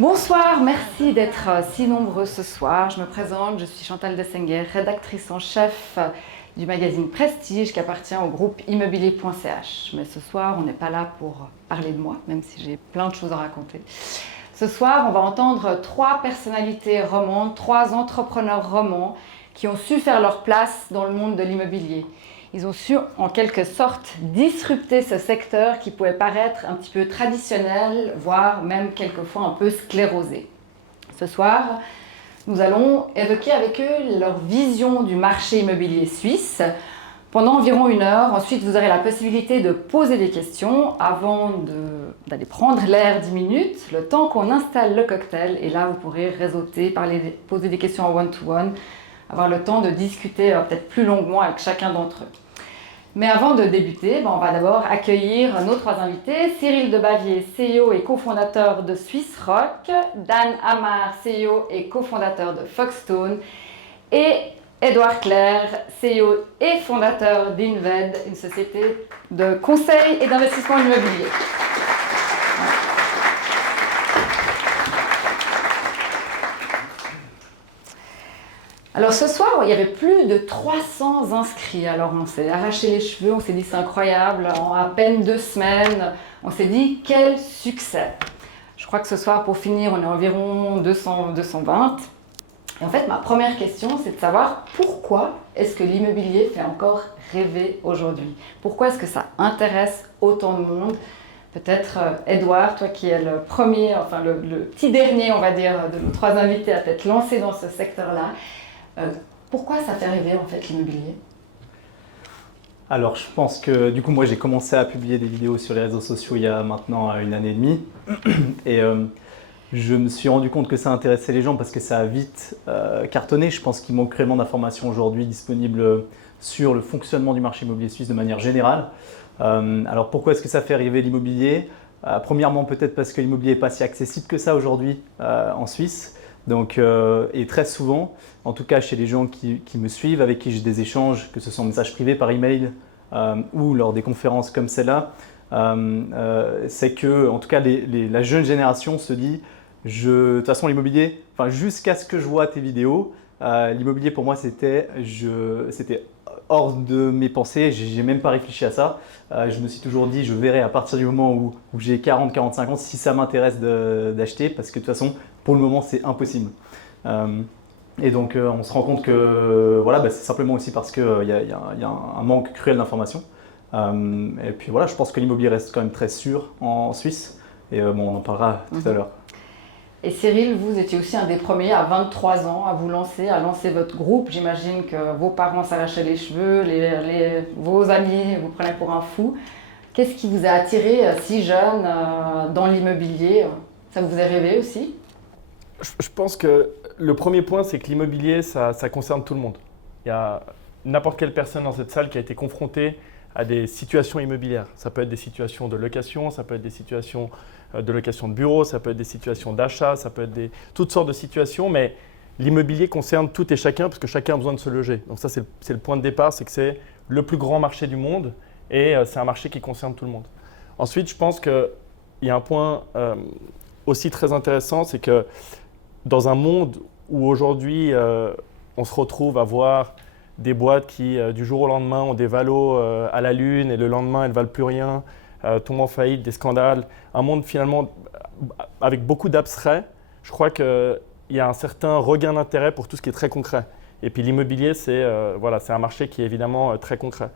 Bonsoir, merci d'être si nombreux ce soir. Je me présente, je suis Chantal Dessenguer, rédactrice en chef du magazine Prestige qui appartient au groupe immobilier.ch. Mais ce soir, on n'est pas là pour parler de moi, même si j'ai plein de choses à raconter. Ce soir, on va entendre 3 personnalités romandes, 3 entrepreneurs romans qui ont su faire leur place dans le monde de l'immobilier. Ils ont su, en quelque sorte, disrupter ce secteur qui pouvait paraître un petit peu traditionnel, voire même quelquefois un peu sclérosé. Ce soir, nous allons évoquer avec eux leur vision du marché immobilier suisse pendant environ 1 heure. Ensuite, vous aurez la possibilité de poser des questions avant d'aller prendre l'air 10 minutes, le temps qu'on installe le cocktail. Et là, vous pourrez réseauter, poser des questions en one-to-one, avoir le temps de discuter peut-être plus longuement avec chacun d'entre eux. Mais avant de débuter, on va d'abord accueillir nos 3 invités. Cyril Debavier, CEO et cofondateur de Swiss Rock, Dan Amar, CEO et cofondateur de Foxstone, et Édouard Clerc, CEO et fondateur d'Inved, une société de conseil et d'investissement immobilier. Alors ce soir, il y avait plus de 300 inscrits. Alors on s'est arraché les cheveux, on s'est dit c'est incroyable, en à peine 2 semaines, on s'est dit quel succès. Je crois que ce soir, pour finir, on est environ 200-220. Et en fait, ma première question, c'est de savoir pourquoi est-ce que l'immobilier fait encore rêver aujourd'hui? Pourquoi est-ce que ça intéresse autant de monde? Peut-être, Édouard, toi qui es le premier, enfin le petit dernier, on va dire, de nos 3 invités à t'être lancé dans ce secteur-là. Pourquoi ça fait rêver en fait l'immobilier? Alors je pense que du coup moi j'ai commencé à publier des vidéos sur les réseaux sociaux il y a maintenant 1 année et demie et je me suis rendu compte que ça intéressait les gens parce que ça a vite cartonné. Je pense qu'il manque réellement d'informations aujourd'hui disponibles sur le fonctionnement du marché immobilier suisse de manière générale. Alors pourquoi est-ce que ça fait rêver l'immobilier? Premièrement peut-être parce que l'immobilier n'est pas si accessible que ça aujourd'hui en Suisse. Donc, et très souvent, en tout cas chez les gens qui me suivent, avec qui j'ai des échanges, que ce soit en message privé par email ou lors des conférences comme celle-là, c'est que, en tout cas, la jeune génération se dit, de toute façon l'immobilier, jusqu'à ce que je vois tes vidéos, l'immobilier pour moi c'était hors de mes pensées, j'ai même pas réfléchi à ça. Je me suis toujours dit, je verrai à partir du moment où j'ai 40-45 ans si ça m'intéresse d'acheter, parce que de toute façon, pour le moment, c'est impossible. Et donc, on se rend compte que voilà, c'est simplement aussi parce qu'il y a un manque cruel d'informations. Et puis voilà, je pense que l'immobilier reste quand même très sûr en Suisse. Et on en parlera tout à l'heure. Et Cyril, vous étiez aussi un des premiers à 23 ans à vous lancer, à lancer votre groupe. J'imagine que vos parents s'arrachaient les cheveux, vos amis vous prenaient pour un fou. Qu'est-ce qui vous a attiré si jeune dans l'immobilier? Ça vous est rêvé aussi? Je pense que le premier point, c'est que l'immobilier, ça concerne tout le monde. Il y a n'importe quelle personne dans cette salle qui a été confrontée à des situations immobilières. Ça peut être des situations de location, ça peut être des situations de location de bureau, ça peut être des situations d'achat, ça peut être toutes sortes de situations, mais l'immobilier concerne tout et chacun parce que chacun a besoin de se loger. Donc ça, c'est le point de départ, c'est que c'est le plus grand marché du monde et c'est un marché qui concerne tout le monde. Ensuite, je pense qu'il y a un point aussi très intéressant, c'est que dans un monde où aujourd'hui on se retrouve à voir des boîtes qui du jour au lendemain ont des valos à la lune et le lendemain elles ne valent plus rien, tombent en faillite, des scandales, un monde finalement avec beaucoup d'abstrait, je crois qu'il y a un certain regain d'intérêt pour tout ce qui est très concret. Et puis l'immobilier, c'est un marché qui est évidemment très concret.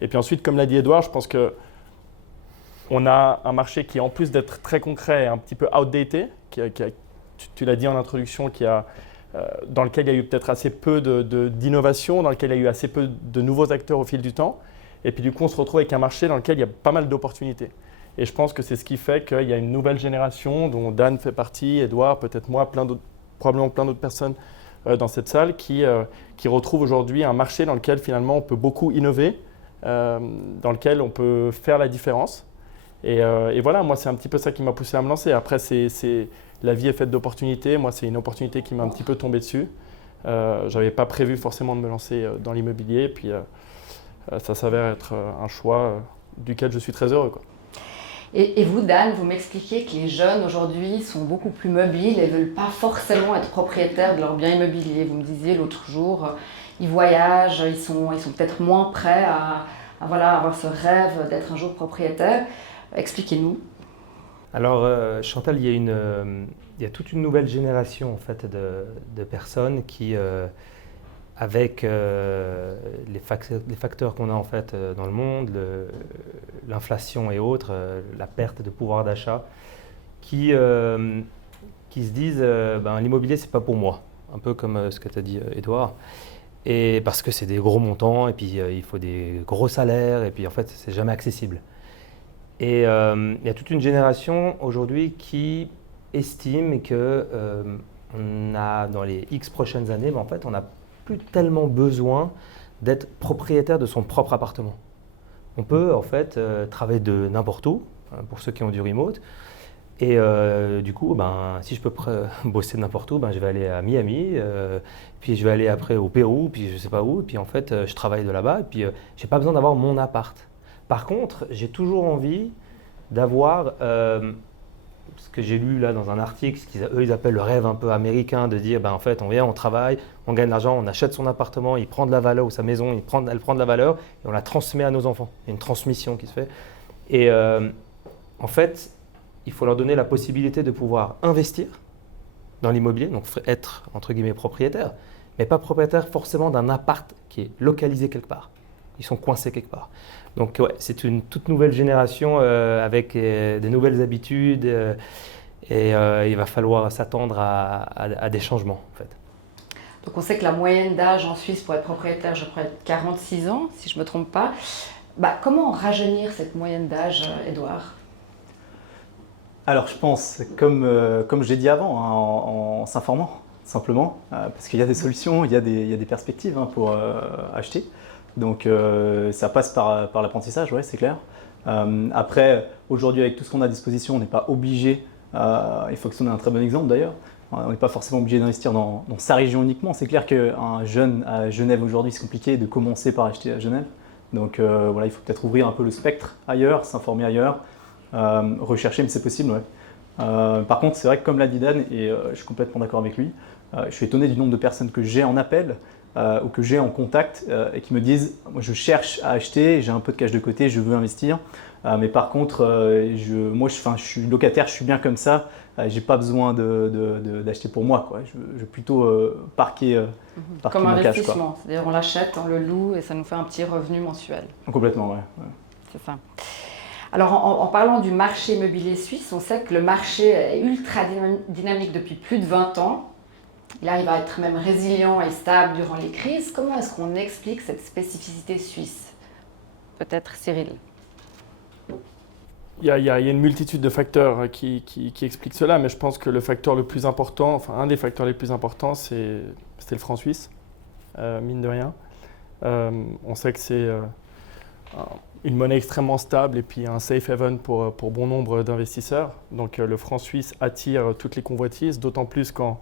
Et puis ensuite, comme l'a dit Édouard, je pense qu'on a un marché qui, en plus d'être très concret, est un petit peu outdated, tu l'as dit en introduction, dans lequel il y a eu peut-être assez peu d'innovation, dans lequel il y a eu assez peu de nouveaux acteurs au fil du temps. Et puis du coup, on se retrouve avec un marché dans lequel il y a pas mal d'opportunités. Et je pense que c'est ce qui fait qu'il y a une nouvelle génération, dont Dan fait partie, Édouard, peut-être moi, probablement plein d'autres personnes dans cette salle, qui retrouvent aujourd'hui un marché dans lequel finalement on peut beaucoup innover, dans lequel on peut faire la différence. Et voilà, moi c'est un petit peu ça qui m'a poussé à me lancer. Après, la vie est faite d'opportunités. Moi, c'est une opportunité qui m'a un petit peu tombé dessus. Je n'avais pas prévu forcément de me lancer dans l'immobilier. Puis ça s'avère être un choix duquel je suis très heureux, quoi. Et vous, Dan, vous m'expliquez que les jeunes aujourd'hui sont beaucoup plus mobiles et ne veulent pas forcément être propriétaires de leurs biens immobiliers. Vous me disiez l'autre jour, ils voyagent, ils sont peut-être moins prêts à avoir ce rêve d'être un jour propriétaire. Expliquez-nous. Alors, Chantal, il y a toute une nouvelle génération en fait, de personnes qui, avec les facteurs qu'on a en fait, dans le monde, l'inflation et autres, la perte de pouvoir d'achat, qui se disent l'immobilier, c'est pas pour moi. Un peu comme ce que tu as dit, Édouard. Et parce que c'est des gros montants, et puis il faut des gros salaires, et puis en fait, c'est jamais accessible. Et il y a toute une génération aujourd'hui qui estime que on a, dans les X prochaines années, en fait, on n'a plus tellement besoin d'être propriétaire de son propre appartement. On peut en fait travailler de n'importe où, pour ceux qui ont du remote. Et du coup, si je peux bosser de n'importe où, je vais aller à Miami, puis je vais aller après au Pérou, puis je ne sais pas où, et puis en fait, je travaille de là-bas, et puis je n'ai pas besoin d'avoir mon appart. Par contre, j'ai toujours envie d'avoir ce que j'ai lu là dans un article, ce qu'eux ils appellent le rêve un peu américain, de dire en fait on vient, on travaille, on gagne de l'argent, on achète son appartement, il prend de la valeur, ou sa maison, elle prend de la valeur, et on la transmet à nos enfants. Il y a une transmission qui se fait. Et en fait, il faut leur donner la possibilité de pouvoir investir dans l'immobilier, donc être entre guillemets propriétaire, mais pas propriétaire forcément d'un appart qui est localisé quelque part. Ils sont coincés quelque part. Donc ouais, c'est une toute nouvelle génération avec des nouvelles habitudes et il va falloir s'attendre à des changements en fait. Donc on sait que la moyenne d'âge en Suisse pour être propriétaire, je crois, est 46 ans, si je ne me trompe pas. Comment rajeunir cette moyenne d'âge, Édouard ? Alors je pense, comme j'ai dit avant, en s'informant simplement, parce qu'il y a des solutions, il y a des perspectives pour acheter. Donc ça passe par l'apprentissage, ouais, c'est clair. Après, aujourd'hui, avec tout ce qu'on a à disposition, on n'est pas obligé, il faut que ce soit un très bon exemple d'ailleurs, on n'est pas forcément obligé d'investir dans sa région uniquement. C'est clair qu'un jeune à Genève aujourd'hui, c'est compliqué de commencer par acheter à Genève. Donc voilà, il faut peut-être ouvrir un peu le spectre ailleurs, s'informer ailleurs, rechercher, mais c'est possible, ouais. Par contre, c'est vrai que comme l'a dit Dan, et je suis complètement d'accord avec lui, je suis étonné du nombre de personnes que j'ai en appel ou que j'ai en contact et qui me disent « moi je cherche à acheter, j'ai un peu de cash de côté, je veux investir, mais par contre je suis locataire, je suis bien comme ça, j'ai pas besoin d'acheter pour moi, quoi. Je veux plutôt parquer comme mon cash, investissement, c'est-à-dire on l'achète, on le loue et ça nous fait un petit revenu mensuel. » Complètement, ouais. C'est ça. Alors en parlant du marché immobilier suisse, on sait que le marché est ultra dynamique depuis plus de 20 ans. Il arrive à être même résilient et stable durant les crises. Comment est-ce qu'on explique cette spécificité suisse ? Peut-être Cyril. Il y a une multitude de facteurs qui expliquent cela, mais je pense que le facteur le plus important, enfin un des facteurs les plus importants, c'était le franc suisse, mine de rien. On sait que c'est une monnaie extrêmement stable et puis un safe haven pour bon nombre d'investisseurs. Donc le franc suisse attire toutes les convoitises, d'autant plus quand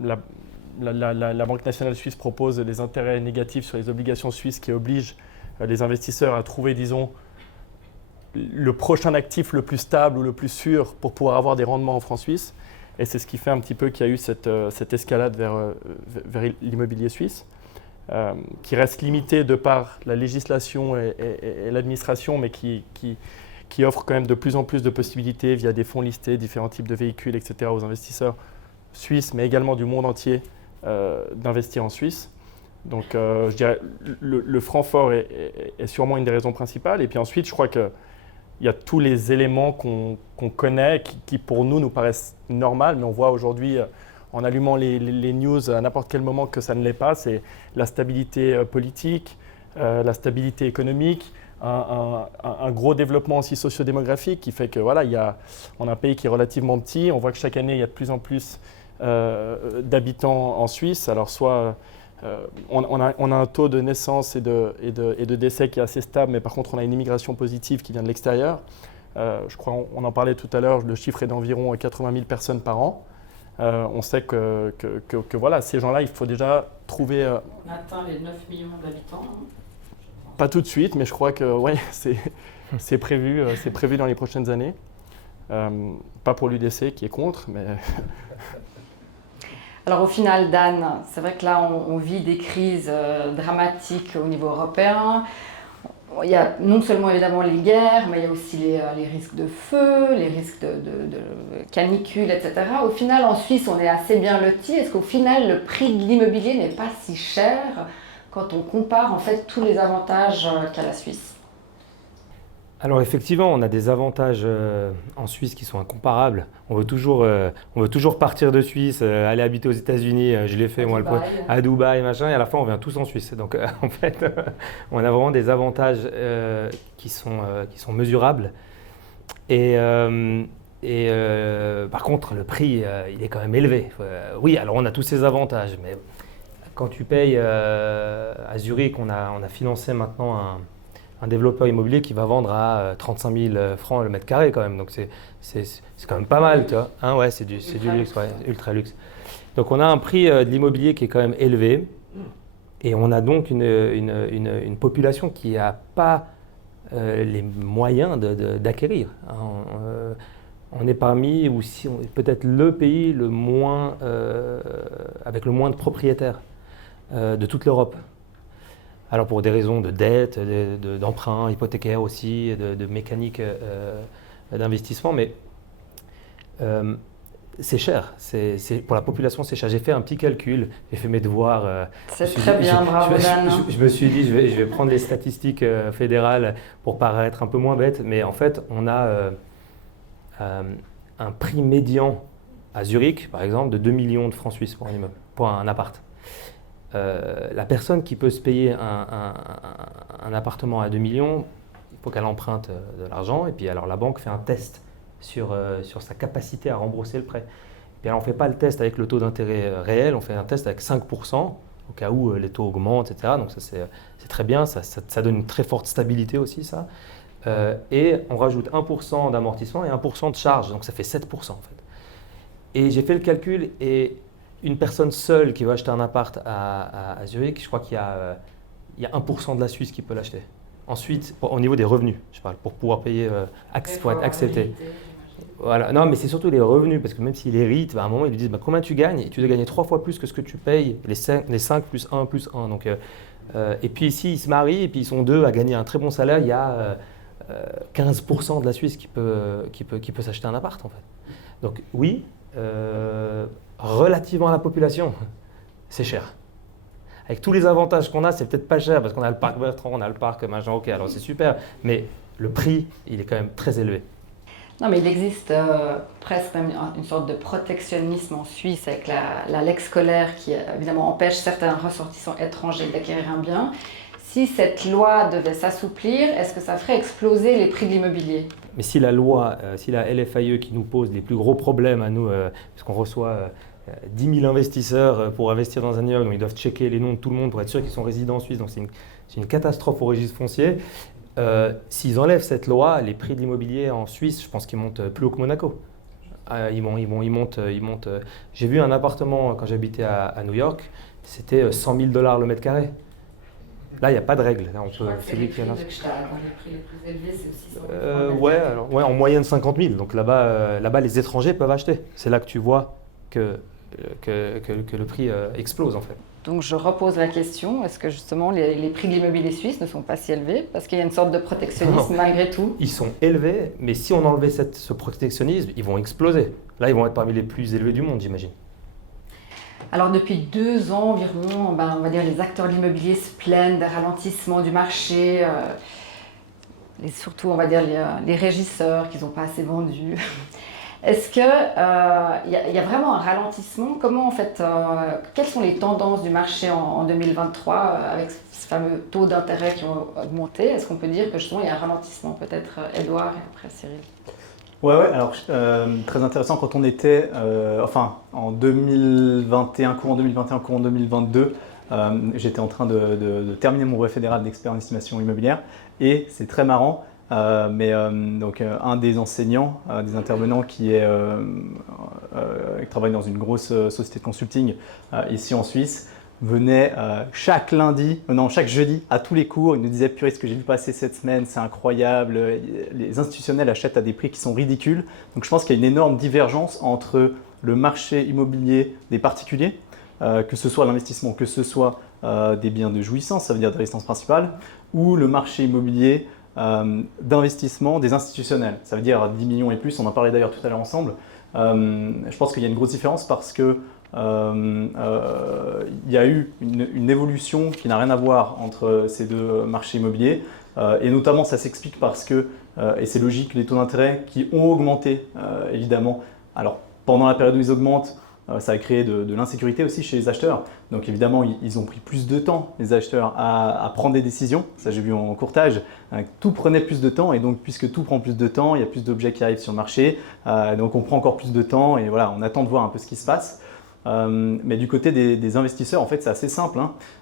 la Banque nationale suisse propose des intérêts négatifs sur les obligations suisses qui obligent les investisseurs à trouver, disons, le prochain actif le plus stable ou le plus sûr pour pouvoir avoir des rendements en francs suisses. Et c'est ce qui fait un petit peu qu'il y a eu cette escalade vers l'immobilier suisse, qui reste limitée de par la législation et l'administration, mais qui offre quand même de plus en plus de possibilités via des fonds listés, différents types de véhicules, etc. aux investisseurs suisses, mais également du monde entier, d'investir en Suisse. Donc je dirais le franc fort est sûrement une des raisons principales. Et puis ensuite, je crois qu'il y a tous les éléments qu'on connaît qui pour nous paraissent normaux, mais on voit aujourd'hui en allumant les news à n'importe quel moment que ça ne l'est pas. C'est la stabilité politique, la stabilité économique, un gros développement aussi socio-démographique qui fait que voilà, on a un pays qui est relativement petit. On voit que chaque année, il y a de plus en plus d'habitants en Suisse. Alors soit on a un taux de naissance et de décès qui est assez stable, mais par contre on a une immigration positive qui vient de l'extérieur. Je crois on en parlait tout à l'heure, le chiffre est d'environ 80 000 personnes par an. On sait que voilà, ces gens-là, il faut déjà trouver… On atteint les 9 millions d'habitants. Pas tout de suite, mais je crois que ouais, C'est prévu dans les prochaines années. Pas pour l'UDC qui est contre, mais Alors au final, Dan, c'est vrai que là, on vit des crises dramatiques au niveau européen. Il y a non seulement évidemment les guerres, mais il y a aussi les risques de feu, les risques de canicule, etc. Au final, en Suisse, on est assez bien lotis. Est-ce qu'au final, le prix de l'immobilier n'est pas si cher quand on compare en fait tous les avantages qu'a la Suisse? Alors effectivement, on a des avantages en Suisse qui sont incomparables. On veut toujours partir de Suisse, aller habiter aux États-Unis. Je l'ai fait moi à Dubaï, machin, et à la fin on vient tous en Suisse. Donc en fait, on a vraiment des avantages qui sont mesurables. Et par contre, le prix, il est quand même élevé. Oui, alors on a tous ces avantages, mais quand tu payes à Zurich, on a financé maintenant un développeur immobilier qui va vendre à 35 000 francs le mètre carré quand même. Donc c'est quand même pas mal, tu vois. Hein, ouais, c'est du luxe, ouais, ultra luxe. Donc on a un prix de l'immobilier qui est quand même élevé. Et on a donc une population qui n'a pas les moyens d'acquérir. On est parmi, ou si peut-être le pays avec le moins de propriétaires de toute l'Europe. Alors pour des raisons de dette, d'emprunt hypothécaire aussi, de mécanique d'investissement, mais c'est cher. Pour la population, c'est cher. J'ai fait un petit calcul, j'ai fait mes devoirs. C'est très bien, bravo Dan. Je me suis dit, je vais prendre les statistiques fédérales pour paraître un peu moins bête, mais en fait, on a un prix médian à Zurich, par exemple, de 2 millions de francs suisses pour un immeuble, pour un appart. La personne qui peut se payer un appartement à 2 millions, il faut qu'elle emprunte de l'argent et puis alors la banque fait un test sur sa capacité à rembourser le prêt. Puis alors on ne fait pas le test avec le taux d'intérêt réel, on fait un test avec 5% au cas où les taux augmentent, etc. Donc ça c'est très bien, ça donne une très forte stabilité aussi ça. Et on rajoute 1% d'amortissement et 1% de charge, donc ça fait 7% en fait. Et j'ai fait le calcul et une personne seule qui veut acheter un appart à Zurich, je crois qu'il y a 1% de la Suisse qui peut l'acheter. Ensuite, au niveau des revenus, je parle, pour pouvoir payer, pour être accepté. Voilà. Non, mais c'est surtout les revenus, parce que même s'il hérite, à un moment, ils lui disent combien tu gagnes, et tu dois gagner 3 fois plus que ce que tu payes, les 5 plus 1 plus 1. Donc, et puis ici, ils se marient, et puis ils sont deux à gagner un très bon salaire, il y a 15% de la Suisse qui peut s'acheter un appart, en fait. Donc oui, relativement à la population, c'est cher. Avec tous les avantages qu'on a, c'est peut-être pas cher parce qu'on a le parc Bertrand, on a le parc machin, ok, alors c'est super, mais le prix, il est quand même très élevé. Non, mais il existe presque même une sorte de protectionnisme en Suisse avec la lex scolaire qui évidemment empêche certains ressortissants étrangers d'acquérir un bien. Si cette loi devait s'assouplir, est-ce que ça ferait exploser les prix de l'immobilier? Mais si la loi, si la LFAE qui nous pose les plus gros problèmes à nous, parce qu'on reçoit 10 000 investisseurs pour investir dans un immeuble, donc ils doivent checker les noms de tout le monde pour être sûr qu'ils sont résidents en Suisse, donc c'est une catastrophe au registre foncier. S'ils enlèvent cette loi, les prix de l'immobilier en Suisse, je pense qu'ils montent plus haut que Monaco. Ils montent. J'ai vu un appartement quand j'habitais à New York, c'était 100 000 $ le mètre carré. Là, il n'y a pas de règle. Là, c'est les prix de Gstaad, les prix les plus élevés, c'est aussi en moyenne 50 000. Donc là-bas, les étrangers peuvent acheter. C'est là que tu vois que le prix explose en fait. Donc je repose la question, est-ce que justement les prix de l'immobilier suisse ne sont pas si élevés parce qu'il y a une sorte de protectionnisme malgré tout? Ils sont élevés, mais si on enlevait ce protectionnisme, ils vont exploser. Là, ils vont être parmi les plus élevés du monde, j'imagine. Alors depuis 2 ans environ, on va dire les acteurs de l'immobilier se plaignent des ralentissements du marché, et surtout on va dire les régisseurs qui n'ont pas assez vendu. Est-ce qu'il y a vraiment un ralentissement? Comment en fait, quelles sont les tendances du marché en 2023 avec ce fameux taux d'intérêt qui ont augmenté? Est-ce qu'on peut dire que justement il y a un ralentissement? Peut-être Edouard et après Cyril. Ouais, alors très intéressant quand on était, en 2021, courant 2021, courant 2022, j'étais en train de terminer mon brevet fédéral d'expert en estimation immobilière et c'est très marrant, donc un des enseignants, des intervenants qui travaille dans une grosse société de consulting ici en Suisse, venait chaque jeudi à tous les cours. Il nous disait purée, ce que j'ai vu passer cette semaine, c'est incroyable. Les institutionnels achètent à des prix qui sont ridicules. Donc je pense qu'il y a une énorme divergence entre le marché immobilier des particuliers, que ce soit l'investissement, que ce soit des biens de jouissance, ça veut dire de résidence principale, ou le marché immobilier d'investissement des institutionnels. Ça veut dire 10 millions et plus, on en parlait d'ailleurs tout à l'heure ensemble. Je pense qu'il y a une grosse différence parce que il y a eu une évolution qui n'a rien à voir entre ces deux marchés immobiliers. Et notamment, ça s'explique parce que, et c'est logique, les taux d'intérêt qui ont augmenté, évidemment. Alors, pendant la période où ils augmentent, ça a créé de l'insécurité aussi chez les acheteurs. Donc évidemment, ils ont pris plus de temps, les acheteurs, à prendre des décisions. Ça, j'ai vu en courtage. Tout prenait plus de temps et donc puisque tout prend plus de temps, il y a plus d'objets qui arrivent sur le marché. Donc on prend encore plus de temps et voilà, on attend de voir un peu ce qui se passe. Mais du côté des investisseurs, en fait, c'est assez simple.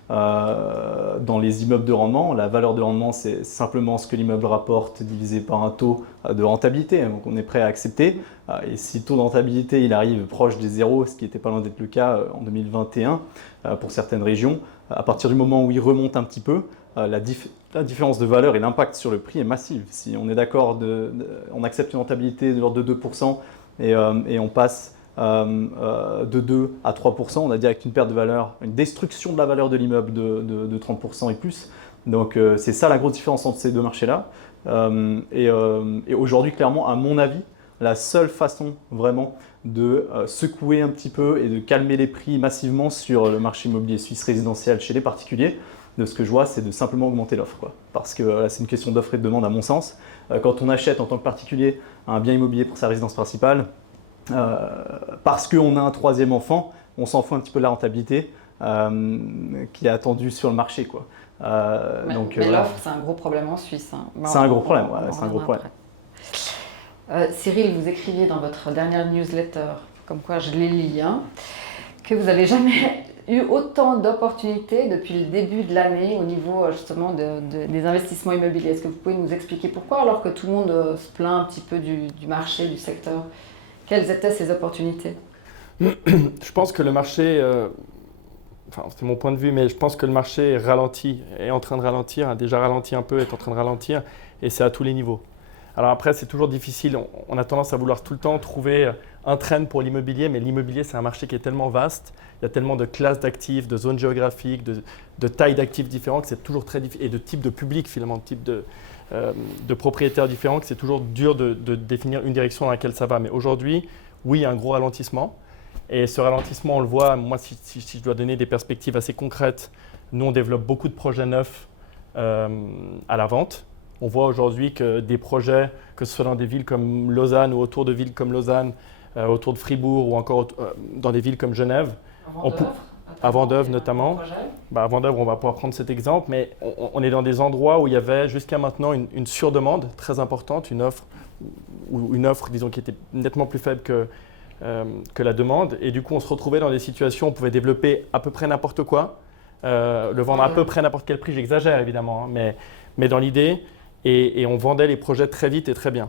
Dans les immeubles de rendement, la valeur de rendement, c'est simplement ce que l'immeuble rapporte divisé par un taux de rentabilité. Donc on est prêt à accepter. Et si le taux de rentabilité il arrive proche des zéros, ce qui n'était pas loin d'être le cas en 2021 pour certaines régions, à partir du moment où il remonte un petit peu, la différence de valeur et l'impact sur le prix est massif. Si on est d'accord, on accepte une rentabilité de l'ordre de 2% et on passe de 2 à 3%, on a direct une perte de valeur, une destruction de la valeur de l'immeuble de 30% et plus. Donc c'est ça la grosse différence entre ces deux marchés-là. Et aujourd'hui, clairement, à mon avis, la seule façon vraiment de secouer un petit peu et de calmer les prix massivement sur le marché immobilier suisse résidentiel chez les particuliers, de ce que je vois, c'est de simplement augmenter l'offre. Parce que c'est une question d'offre et de demande à mon sens. Quand on achète en tant que particulier un bien immobilier pour sa résidence principale, parce qu'on a un troisième enfant, on s'en fout un petit peu de la rentabilité qui est attendue sur le marché. Mais voilà. l'offre, c'est un gros problème en Suisse. C'est un gros problème, c'est un gros problème. Cyril, vous écriviez dans votre dernière newsletter, comme quoi je les lis, que vous n'avez jamais eu autant d'opportunités depuis le début de l'année au niveau justement des investissements immobiliers. Est-ce que vous pouvez nous expliquer pourquoi, alors que tout le monde se plaint un petit peu du marché, du secteur? Quelles étaient ces opportunités? Je pense que le marché, c'est mon point de vue, mais je pense que le marché ralentit, est en train de ralentir, a déjà ralenti un peu, est en train de ralentir, et c'est à tous les niveaux. Alors après, c'est toujours difficile, on a tendance à vouloir tout le temps trouver un trend pour l'immobilier, mais l'immobilier, c'est un marché qui est tellement vaste, il y a tellement de classes d'actifs, de zones géographiques, de tailles d'actifs différents, que c'est toujours très difficile, et de types de publics finalement, de types de propriétaires différents, que c'est toujours dur de définir une direction dans laquelle ça va. Mais aujourd'hui, oui, il y a un gros ralentissement. Et ce ralentissement, on le voit, moi, si je dois donner des perspectives assez concrètes, nous, on développe beaucoup de projets neufs à la vente. On voit aujourd'hui que des projets, que ce soit dans des villes comme Lausanne ou autour de villes comme Lausanne, autour de Fribourg ou encore dans des villes comme Genève, à Vendœuvre notamment. À Vendœuvre, on va pouvoir prendre cet exemple, mais on est dans des endroits où il y avait jusqu'à maintenant une surdemande très importante, une offre, disons, qui était nettement plus faible que la demande. Et du coup, on se retrouvait dans des situations où on pouvait développer à peu près n'importe quoi, le vendre à peu près n'importe quel prix, j'exagère évidemment, mais dans l'idée, et on vendait les projets très vite et très bien.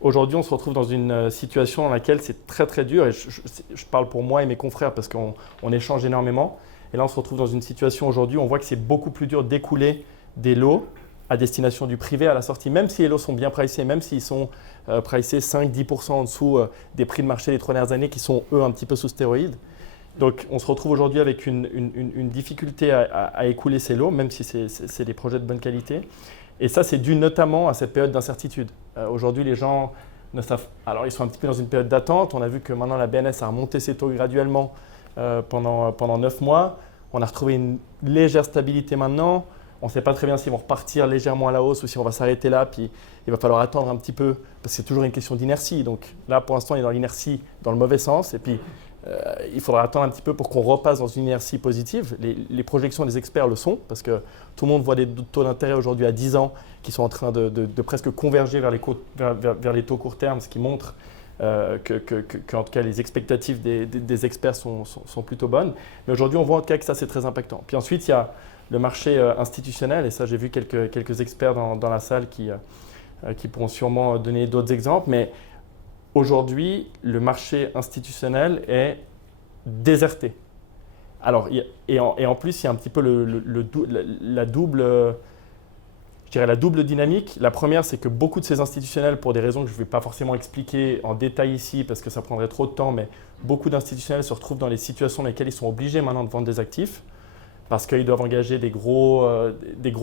Aujourd'hui, on se retrouve dans une situation dans laquelle c'est très très dur, et je parle pour moi et mes confrères parce qu'on échange énormément. Et là, on se retrouve dans une situation aujourd'hui où on voit que c'est beaucoup plus dur d'écouler des lots à destination du privé à la sortie, même si les lots sont bien pricés, même s'ils sont pricés 5-10% en dessous des prix de marché des 3 dernières années qui sont eux un petit peu sous stéroïdes. Donc on se retrouve aujourd'hui avec une difficulté à écouler ces lots, même si c'est des projets de bonne qualité. Et ça, c'est dû notamment à cette période d'incertitude. Aujourd'hui, les gens ne savent. Alors, ils sont un petit peu dans une période d'attente. On a vu que maintenant, la BNS a remonté ses taux graduellement pendant 9 mois. On a retrouvé une légère stabilité maintenant. On ne sait pas très bien s'ils vont repartir légèrement à la hausse ou si on va s'arrêter là. Puis, il va falloir attendre un petit peu parce que c'est toujours une question d'inertie. Donc là, pour l'instant, il est dans l'inertie dans le mauvais sens. Et puis, il faudra attendre un petit peu pour qu'on repasse dans une inertie positive. Les projections des experts le sont parce que tout le monde voit des taux d'intérêt aujourd'hui à 10 ans qui sont en train de presque converger vers les taux court terme, ce qui montre qu'en tout cas les expectatives des experts sont plutôt bonnes. Mais aujourd'hui, on voit en tout cas que ça, c'est très impactant. Puis ensuite, il y a le marché institutionnel, et ça, j'ai vu quelques experts dans la salle qui pourront sûrement donner d'autres exemples. Mais aujourd'hui, le marché institutionnel est déserté. Alors, et en plus, il y a un petit peu la double dynamique. La première, c'est que beaucoup de ces institutionnels, pour des raisons que je ne vais pas forcément expliquer en détail ici parce que ça prendrait trop de temps, mais beaucoup d'institutionnels se retrouvent dans les situations dans lesquelles ils sont obligés maintenant de vendre des actifs parce qu'ils doivent engager des gros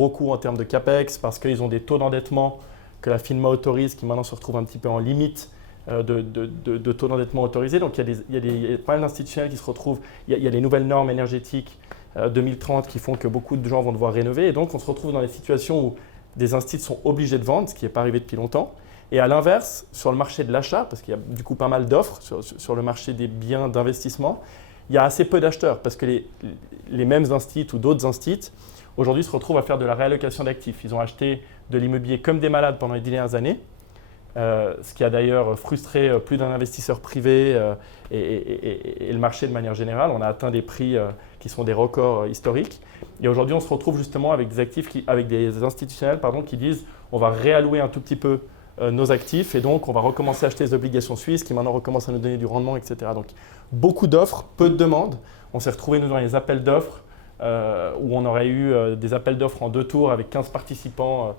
coûts en termes de CAPEX, parce qu'ils ont des taux d'endettement que la FINMA autorise qui maintenant se retrouvent un petit peu en limite de taux d'endettement autorisé. Donc il y a pas mal d'institutionnels qui se retrouvent, il y a les nouvelles normes énergétiques 2030 qui font que beaucoup de gens vont devoir rénover et donc on se retrouve dans des situations où des instituts sont obligés de vendre, ce qui n'est pas arrivé depuis longtemps. Et à l'inverse, sur le marché de l'achat, parce qu'il y a du coup pas mal d'offres sur le marché des biens d'investissement, il y a assez peu d'acheteurs parce que les mêmes instituts ou d'autres instituts aujourd'hui se retrouvent à faire de la réallocation d'actifs. Ils ont acheté de l'immobilier comme des malades pendant les 10 dernières années, ce qui a d'ailleurs frustré plus d'un investisseur privé et le marché de manière générale. On a atteint des prix qui sont des records historiques. Et aujourd'hui, on se retrouve justement avec des institutionnels qui disent on va réallouer un tout petit peu nos actifs et donc on va recommencer à acheter des obligations suisses qui maintenant recommencent à nous donner du rendement, etc. Donc beaucoup d'offres, peu de demandes. On s'est retrouvé nous dans les appels d'offres où on aurait eu des appels d'offres en 2 tours avec 15 participants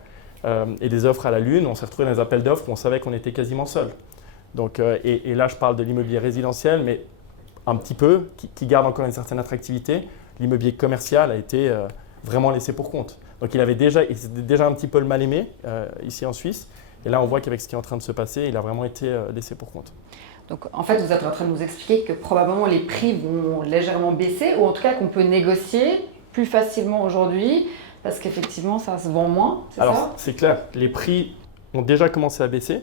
et des offres à la lune. On s'est retrouvé dans les appels d'offres où on savait qu'on était quasiment seul. Donc, et là, je parle de l'immobilier résidentiel, mais un petit peu, qui garde encore une certaine attractivité. L'immobilier commercial a été vraiment laissé pour compte. Donc il s'était déjà un petit peu le mal aimé ici en Suisse. Et là, on voit qu'avec ce qui est en train de se passer, il a vraiment été laissé pour compte. Donc en fait, vous êtes en train de nous expliquer que probablement les prix vont légèrement baisser, ou en tout cas qu'on peut négocier plus facilement aujourd'hui, parce qu'effectivement, ça se vend moins, c'est ça? Alors c'est clair, les prix ont déjà commencé à baisser.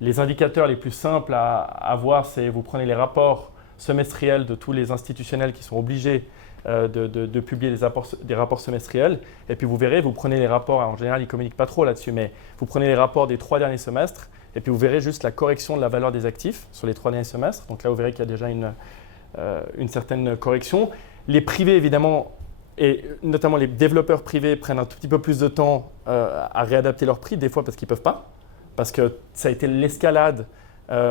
Les indicateurs les plus simples à voir, c'est vous prenez les rapports semestriels de tous les institutionnels qui sont obligés de publier des rapports semestriels. Et puis vous verrez, vous prenez les rapports, en général ils ne communiquent pas trop là-dessus, mais vous prenez les rapports des 3 derniers semestres et puis vous verrez juste la correction de la valeur des actifs sur les 3 derniers semestres. Donc là, vous verrez qu'il y a déjà une certaine correction. Les privés, évidemment, et notamment les développeurs privés prennent un tout petit peu plus de temps à réadapter leurs prix, des fois parce qu'ils ne peuvent pas, parce que ça a été l'escalade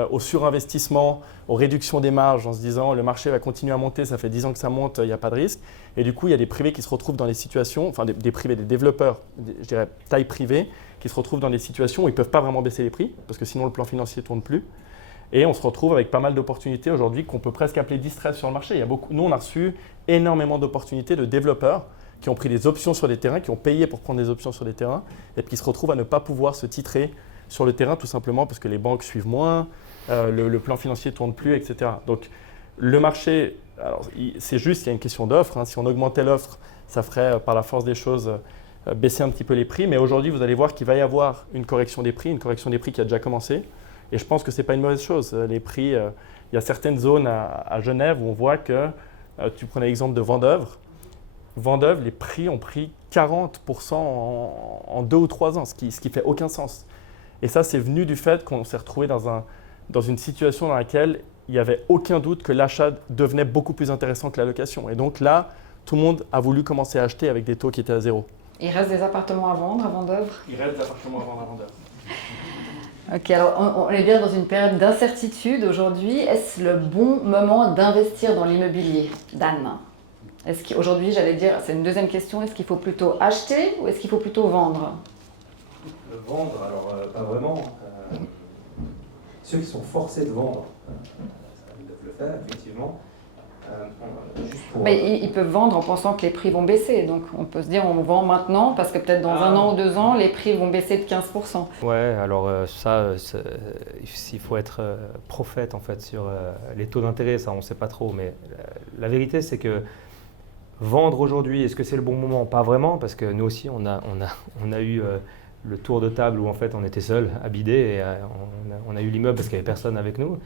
au surinvestissement, aux réductions des marges en se disant le marché va continuer à monter, ça fait 10 ans que ça monte, il n'y a pas de risque. Et du coup, il y a des privés qui se retrouvent dans des situations, enfin des privés, des développeurs, je dirais taille privée, qui se retrouvent dans des situations où ils ne peuvent pas vraiment baisser les prix, parce que sinon le plan financier ne tourne plus. Et on se retrouve avec pas mal d'opportunités aujourd'hui qu'on peut presque appeler distress sur le marché. Nous, on a reçu énormément d'opportunités de développeurs qui ont pris des options sur des terrains, qui ont payé pour prendre des options sur des terrains, et qui se retrouvent à ne pas pouvoir se titrer sur le terrain tout simplement parce que les banques suivent moins, le plan financier ne tourne plus, etc. Donc le marché, c'est juste, il y a une question d'offre. Si on augmentait l'offre, ça ferait par la force des choses baisser un petit peu les prix. Mais aujourd'hui, vous allez voir qu'il va y avoir une correction des prix qui a déjà commencé. Et je pense que ce n'est pas une mauvaise chose. Les prix, il y a certaines zones à Genève où on voit que, tu prenais l'exemple de Vendeuvre. Vendeuvre, les prix ont pris 40% en 2 ou 3 ans, ce qui fait aucun sens. Et ça, c'est venu du fait qu'on s'est retrouvé dans une situation dans laquelle il n'y avait aucun doute que l'achat devenait beaucoup plus intéressant que la location. Et donc là, tout le monde a voulu commencer à acheter avec des taux qui étaient à 0. Il reste des appartements à vendre à Vendeuvre? Il reste des appartements à vendre à Vendeuvre. Ok, alors on est bien dans une période d'incertitude aujourd'hui. Est-ce le bon moment d'investir dans l'immobilier, Dan? Est-ce qu'aujourd'hui, j'allais dire, c'est une deuxième question, est-ce qu'il faut plutôt acheter ou est-ce qu'il faut plutôt vendre? Vendre, alors pas vraiment. Ceux qui sont forcés de vendre, ça doivent le faire, effectivement. Mais ils peuvent vendre en pensant que les prix vont baisser. Donc on peut se dire on vend maintenant parce que peut-être dans 1 an ou 2 ans, les prix vont baisser de 15%. Ouais, alors il faut être prophète en fait sur les taux d'intérêt, ça on ne sait pas trop. Mais la vérité c'est que vendre aujourd'hui, est-ce que c'est le bon moment? Pas vraiment, parce que nous aussi on a eu le tour de table où en fait on était seuls à bider et on a eu l'immeuble parce qu'il n'y avait personne avec nous.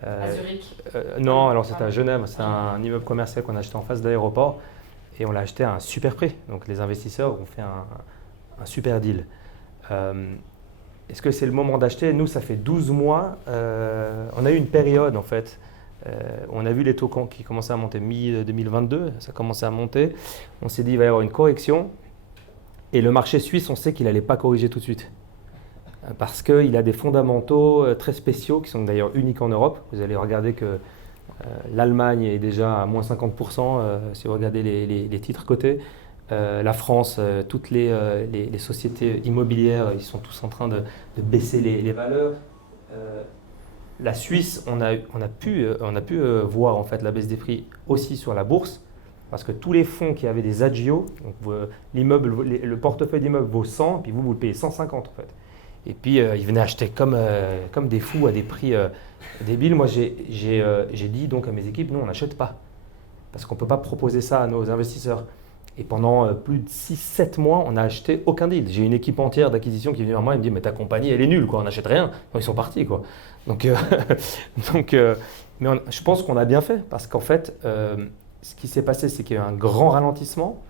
À Zurich? Non, alors c'était à Genève, c'est un immeuble commercial qu'on a acheté en face de l'aéroport et on l'a acheté à un super prix. Donc les investisseurs ont fait un super deal. Est-ce que c'est le moment d'acheter? Nous, ça fait 12 mois. On a eu une période en fait. On a vu les taux qui commençaient à monter mi-2022, ça commençait à monter. On s'est dit il va y avoir une correction. Et le marché suisse, on sait qu'il n'allait pas corriger tout de suite. Parce qu'il a des fondamentaux très spéciaux, qui sont d'ailleurs uniques en Europe. Vous allez regarder que L'Allemagne est déjà à moins 50% si vous regardez les titres cotés. La France, toutes les sociétés immobilières, ils sont tous en train de baisser les valeurs. La Suisse, on a pu voir en fait la baisse des prix aussi sur la bourse, parce que tous les fonds qui avaient des agios, donc le portefeuille d'immeuble vaut 100, puis vous le payez 150 en fait. Et puis ils venaient acheter comme des fous à des prix débiles. Moi j'ai dit donc à mes équipes, nous on n'achète pas, parce qu'on ne peut pas proposer ça à nos investisseurs. Et pendant plus de 6-7 mois, on n'a acheté aucun deal. J'ai une équipe entière d'acquisition qui vient vers moi et me dit « mais ta compagnie, elle est nulle, quoi. On n'achète rien ». Donc ils sont partis, quoi. Mais je pense qu'on a bien fait, parce qu'en fait, ce qui s'est passé, c'est qu'il y a eu un grand ralentissement.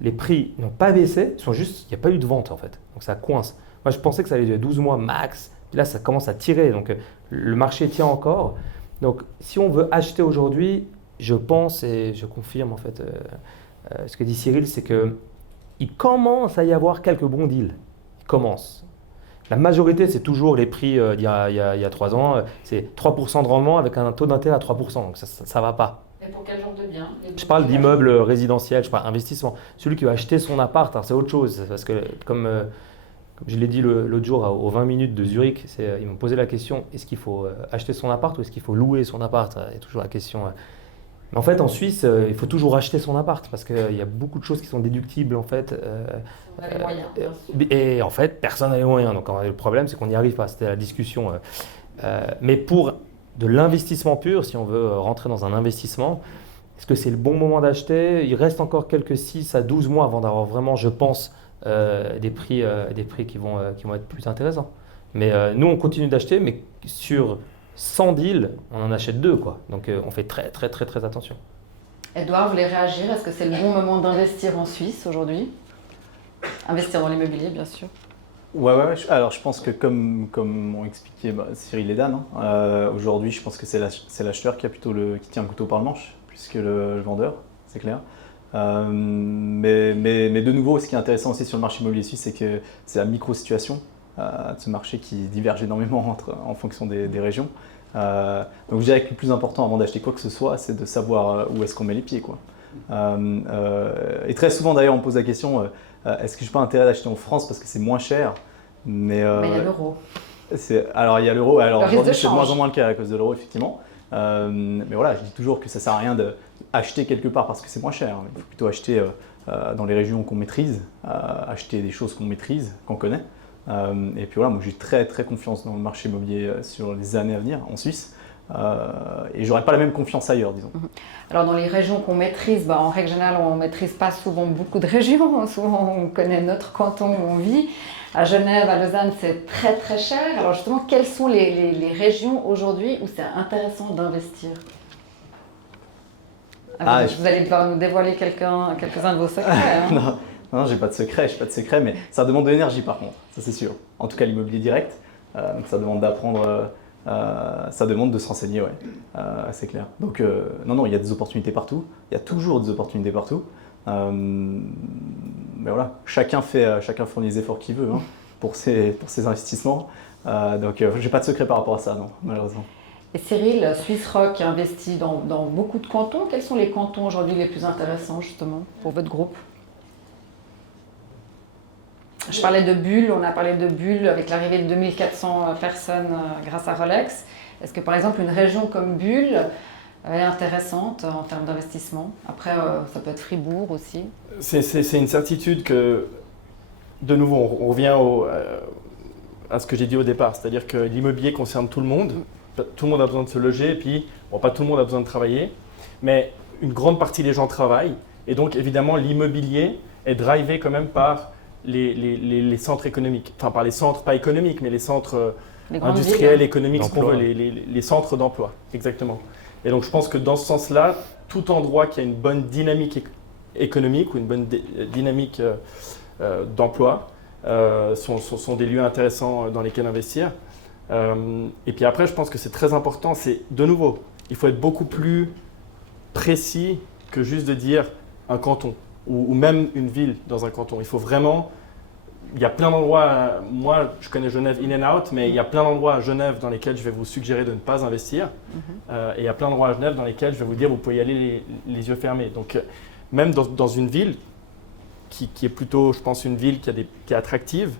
Les prix n'ont pas baissé, il n'y a pas eu de vente, en fait. Donc ça coince. Moi, je pensais que ça allait durer 12 mois max. Puis là, ça commence à tirer. Donc le marché tient encore. Donc si on veut acheter aujourd'hui, je pense et je confirme, en fait… ce que dit Cyril, c'est qu'il commence à y avoir quelques bons deals. Il commence. La majorité, c'est toujours les prix d'il y a 3 ans. C'est 3% de rendement avec un taux d'intérêt à 3%. Donc ça ne va pas. Et pour quel genre de biens? Je parle d'immeubles résidentiels, je parle investissement. Celui qui va acheter son appart, c'est autre chose. Parce que comme je l'ai dit l'autre jour aux 20 minutes de Zurich, ils m'ont posé la question, est-ce qu'il faut acheter son appart ou est-ce qu'il faut louer son appart? Il y a toujours la question… En fait, en Suisse, il faut toujours acheter son appart parce qu'il y a beaucoup de choses qui sont déductibles en fait. On a les moyens. Et en fait, personne n'a les moyens. Donc le problème, c'est qu'on n'y arrive pas. C'était la discussion. Mais pour de l'investissement pur, si on veut rentrer dans un investissement, est-ce que c'est le bon moment d'acheter? Il reste encore quelques 6 à 12 mois avant d'avoir vraiment, je pense, des prix qui vont être plus intéressants. Mais nous, on continue d'acheter, mais sur 100 deals, on en achète 2, quoi. Donc on fait très très très très attention. Edouard, vous voulez réagir? Est-ce que c'est le bon moment d'investir en Suisse aujourd'hui? Investir dans l'immobilier, bien sûr. Ouais. Alors je pense que comme ont expliqué Cyril et Dan, aujourd'hui je pense que c'est l'acheteur qui tient le couteau par le manche, plus que le vendeur, c'est clair. Mais de nouveau, ce qui est intéressant aussi sur le marché immobilier suisse, c'est que c'est la micro-situation de ce marché qui diverge énormément en fonction des régions. Donc je dirais que le plus important avant d'acheter quoi que ce soit, c'est de savoir où est-ce qu'on met les pieds, quoi. Et très souvent d'ailleurs on me pose la question, est-ce que je n'ai pas intérêt d'acheter en France parce que c'est moins cher? Mais il y a l'euro. Alors il y a l'euro, alors aujourd'hui c'est de moins en change. moins le cas à cause de l'euro effectivement. Mais voilà, je dis toujours que ça ne sert à rien d'acheter quelque part parce que c'est moins cher. Il faut plutôt acheter dans les régions qu'on maîtrise, acheter des choses qu'on maîtrise, qu'on connaît. Et puis voilà, moi j'ai très très confiance dans le marché immobilier sur les années à venir en Suisse. Et j'aurais pas la même confiance ailleurs, disons. Alors dans les régions qu'on maîtrise, en règle générale, on ne maîtrise pas souvent beaucoup de régions. Souvent, on connaît notre canton où on vit. À Genève, à Lausanne, c'est très très cher. Alors justement, quelles sont les régions aujourd'hui où c'est intéressant d'investir? Vous allez devoir nous dévoiler quelques-uns de vos secrets. Hein. Non, j'ai pas de secret, mais ça demande de l'énergie par contre, ça c'est sûr. En tout cas, l'immobilier direct, donc ça demande d'apprendre, ça demande de se renseigner, ouais, c'est clair. Donc non, il y a des opportunités partout, il y a toujours des opportunités partout. Mais voilà, chacun fournit les efforts qu'il veut pour ses investissements. Donc j'ai pas de secret par rapport à ça, non, malheureusement. Et Cyril, Swiss Rock investit dans beaucoup de cantons. Quels sont les cantons aujourd'hui les plus intéressants justement pour votre groupe? Je parlais de Bulle, on a parlé de Bulle avec l'arrivée de 2400 personnes grâce à Rolex. Est-ce que par exemple une région comme Bulle est intéressante en termes d'investissement? Après, ça peut être Fribourg aussi. C'est une certitude que, de nouveau, on revient à ce que j'ai dit au départ, c'est-à-dire que l'immobilier concerne tout le monde. Tout le monde a besoin de se loger, et puis, pas tout le monde a besoin de travailler, mais une grande partie des gens travaillent. Et donc, évidemment, l'immobilier est drivé quand même par les centres économiques. Enfin, par les centres, pas économiques, mais les centres industriels, économiques, ce qu'on veut, les centres d'emploi. Exactement. Et donc, je pense que dans ce sens-là, tout endroit qui a une bonne dynamique économique ou une bonne dynamique d'emploi sont des lieux intéressants dans lesquels investir. Et puis après, je pense que c'est très important, c'est de nouveau, il faut être beaucoup plus précis que juste de dire un canton ou même une ville dans un canton. Il faut vraiment il y a plein d'endroits, moi je connais Genève in and out, mais il y a plein d'endroits à Genève dans lesquels je vais vous suggérer de ne pas investir. Et il y a plein d'endroits à Genève dans lesquels je vais vous dire vous pouvez y aller les yeux fermés. Donc même dans une ville qui est plutôt, je pense, une ville qui est attractive,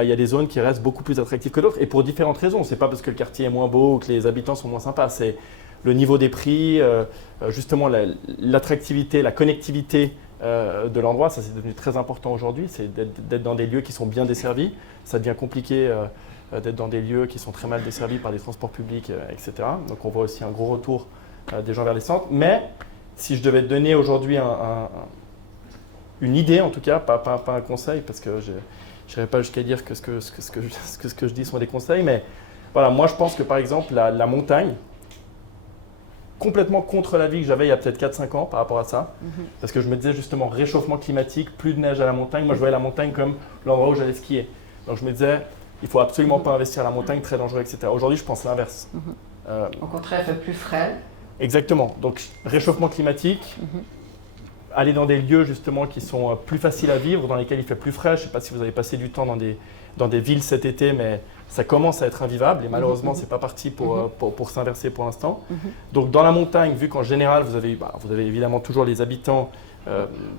il y a des zones qui restent beaucoup plus attractives que d'autres, et pour différentes raisons. Ce n'est pas parce que le quartier est moins beau ou que les habitants sont moins sympas, c'est le niveau des prix, justement l'attractivité, la connectivité de l'endroit, ça c'est devenu très important aujourd'hui, c'est d'être dans des lieux qui sont bien desservis. Ça devient compliqué d'être dans des lieux qui sont très mal desservis par les transports publics, etc. Donc on voit aussi un gros retour des gens vers les centres. Mais si je devais te donner aujourd'hui une idée, en tout cas, pas un conseil, parce que je n'irai pas jusqu'à dire que ce que je dis sont des conseils, mais voilà, moi je pense que par exemple la montagne, complètement contre l'avis que j'avais il y a peut-être 4-5 ans par rapport à ça, parce que je me disais justement réchauffement climatique, plus de neige à la montagne. Moi je voyais la montagne comme l'endroit où j'allais skier. Donc je me disais, il ne faut absolument pas investir à la montagne, très dangereux, etc. Aujourd'hui je pense l'inverse. Au contraire, il fait plus frais. Exactement. Donc réchauffement climatique, aller dans des lieux justement qui sont plus faciles à vivre, dans lesquels il fait plus frais. Je ne sais pas si vous avez passé du temps dans des villes cet été, mais ça commence à être invivable et malheureusement, ce n'est pas parti pour s'inverser pour l'instant. Donc dans la montagne, vu qu'en général, vous avez évidemment toujours les habitants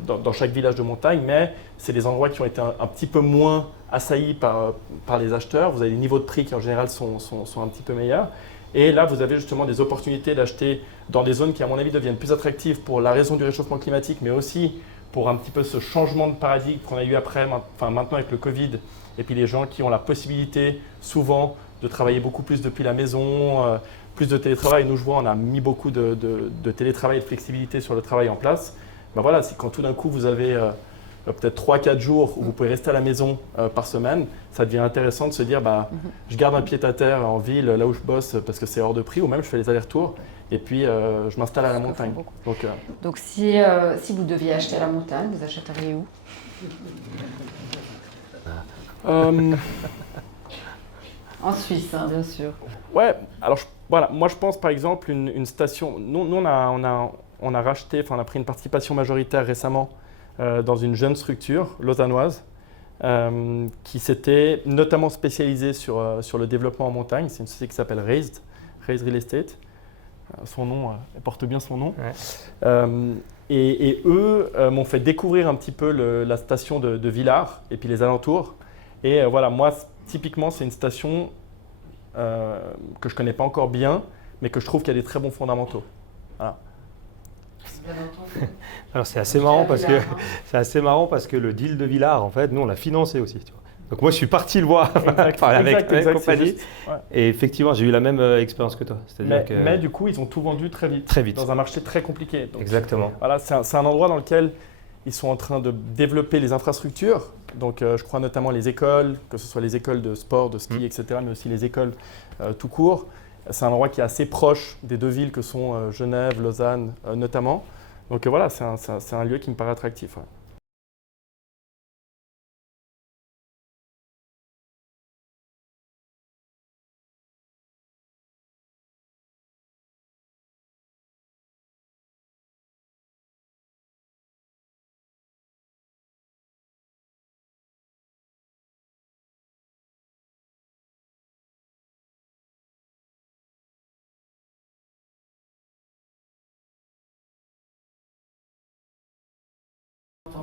dans chaque village de montagne, mais c'est des endroits qui ont été un petit peu moins assaillis par les acheteurs. Vous avez des niveaux de prix qui en général sont un petit peu meilleurs. Et là, vous avez justement des opportunités d'acheter dans des zones qui, à mon avis, deviennent plus attractives pour la raison du réchauffement climatique, mais aussi pour un petit peu ce changement de paradigme qu'on a eu maintenant avec le Covid. Et puis les gens qui ont la possibilité, souvent, de travailler beaucoup plus depuis la maison, plus de télétravail. Nous, je vois, on a mis beaucoup de télétravail et de flexibilité sur le travail en place. Ben voilà, c'est quand tout d'un coup, vous avez peut-être 3-4 jours où vous pouvez rester à la maison par semaine, ça devient intéressant de se dire je garde un pied-à-terre en ville, là où je bosse, parce que c'est hors de prix, ou même je fais les allers-retours, et puis je m'installe à la montagne. Donc si vous deviez acheter à la montagne, vous achèteriez où? En Suisse, hein, bien sûr. Ouais, alors voilà, moi je pense par exemple une station, nous on a racheté, on a pris une participation majoritaire récemment dans une jeune structure lausannoise qui s'était notamment spécialisée sur le développement en montagne. C'est une société qui s'appelle Raised Real Estate. Son nom, elle porte bien son nom. Ouais. Et eux m'ont fait découvrir un petit peu la station de Villars et puis les alentours. Et voilà, moi, typiquement, c'est une station que je ne connais pas encore bien, mais que je trouve qu'il y a des très bons fondamentaux. Voilà. Alors c'est assez marrant parce que le deal de Villars, en fait, nous on l'a financé aussi. Tu vois. Donc moi je suis parti le voir avec la compagnie. Ouais. Et effectivement j'ai eu la même expérience que toi. Mais du coup ils ont tout vendu très vite. Dans un marché très compliqué. Donc, exactement. Voilà, c'est un endroit dans lequel ils sont en train de développer les infrastructures. Donc je crois notamment les écoles, que ce soit les écoles de sport, de ski, etc., mais aussi les écoles tout court. C'est un endroit qui est assez proche des deux villes que sont Genève, Lausanne notamment. Donc voilà, c'est un lieu qui me paraît attractif. Ouais.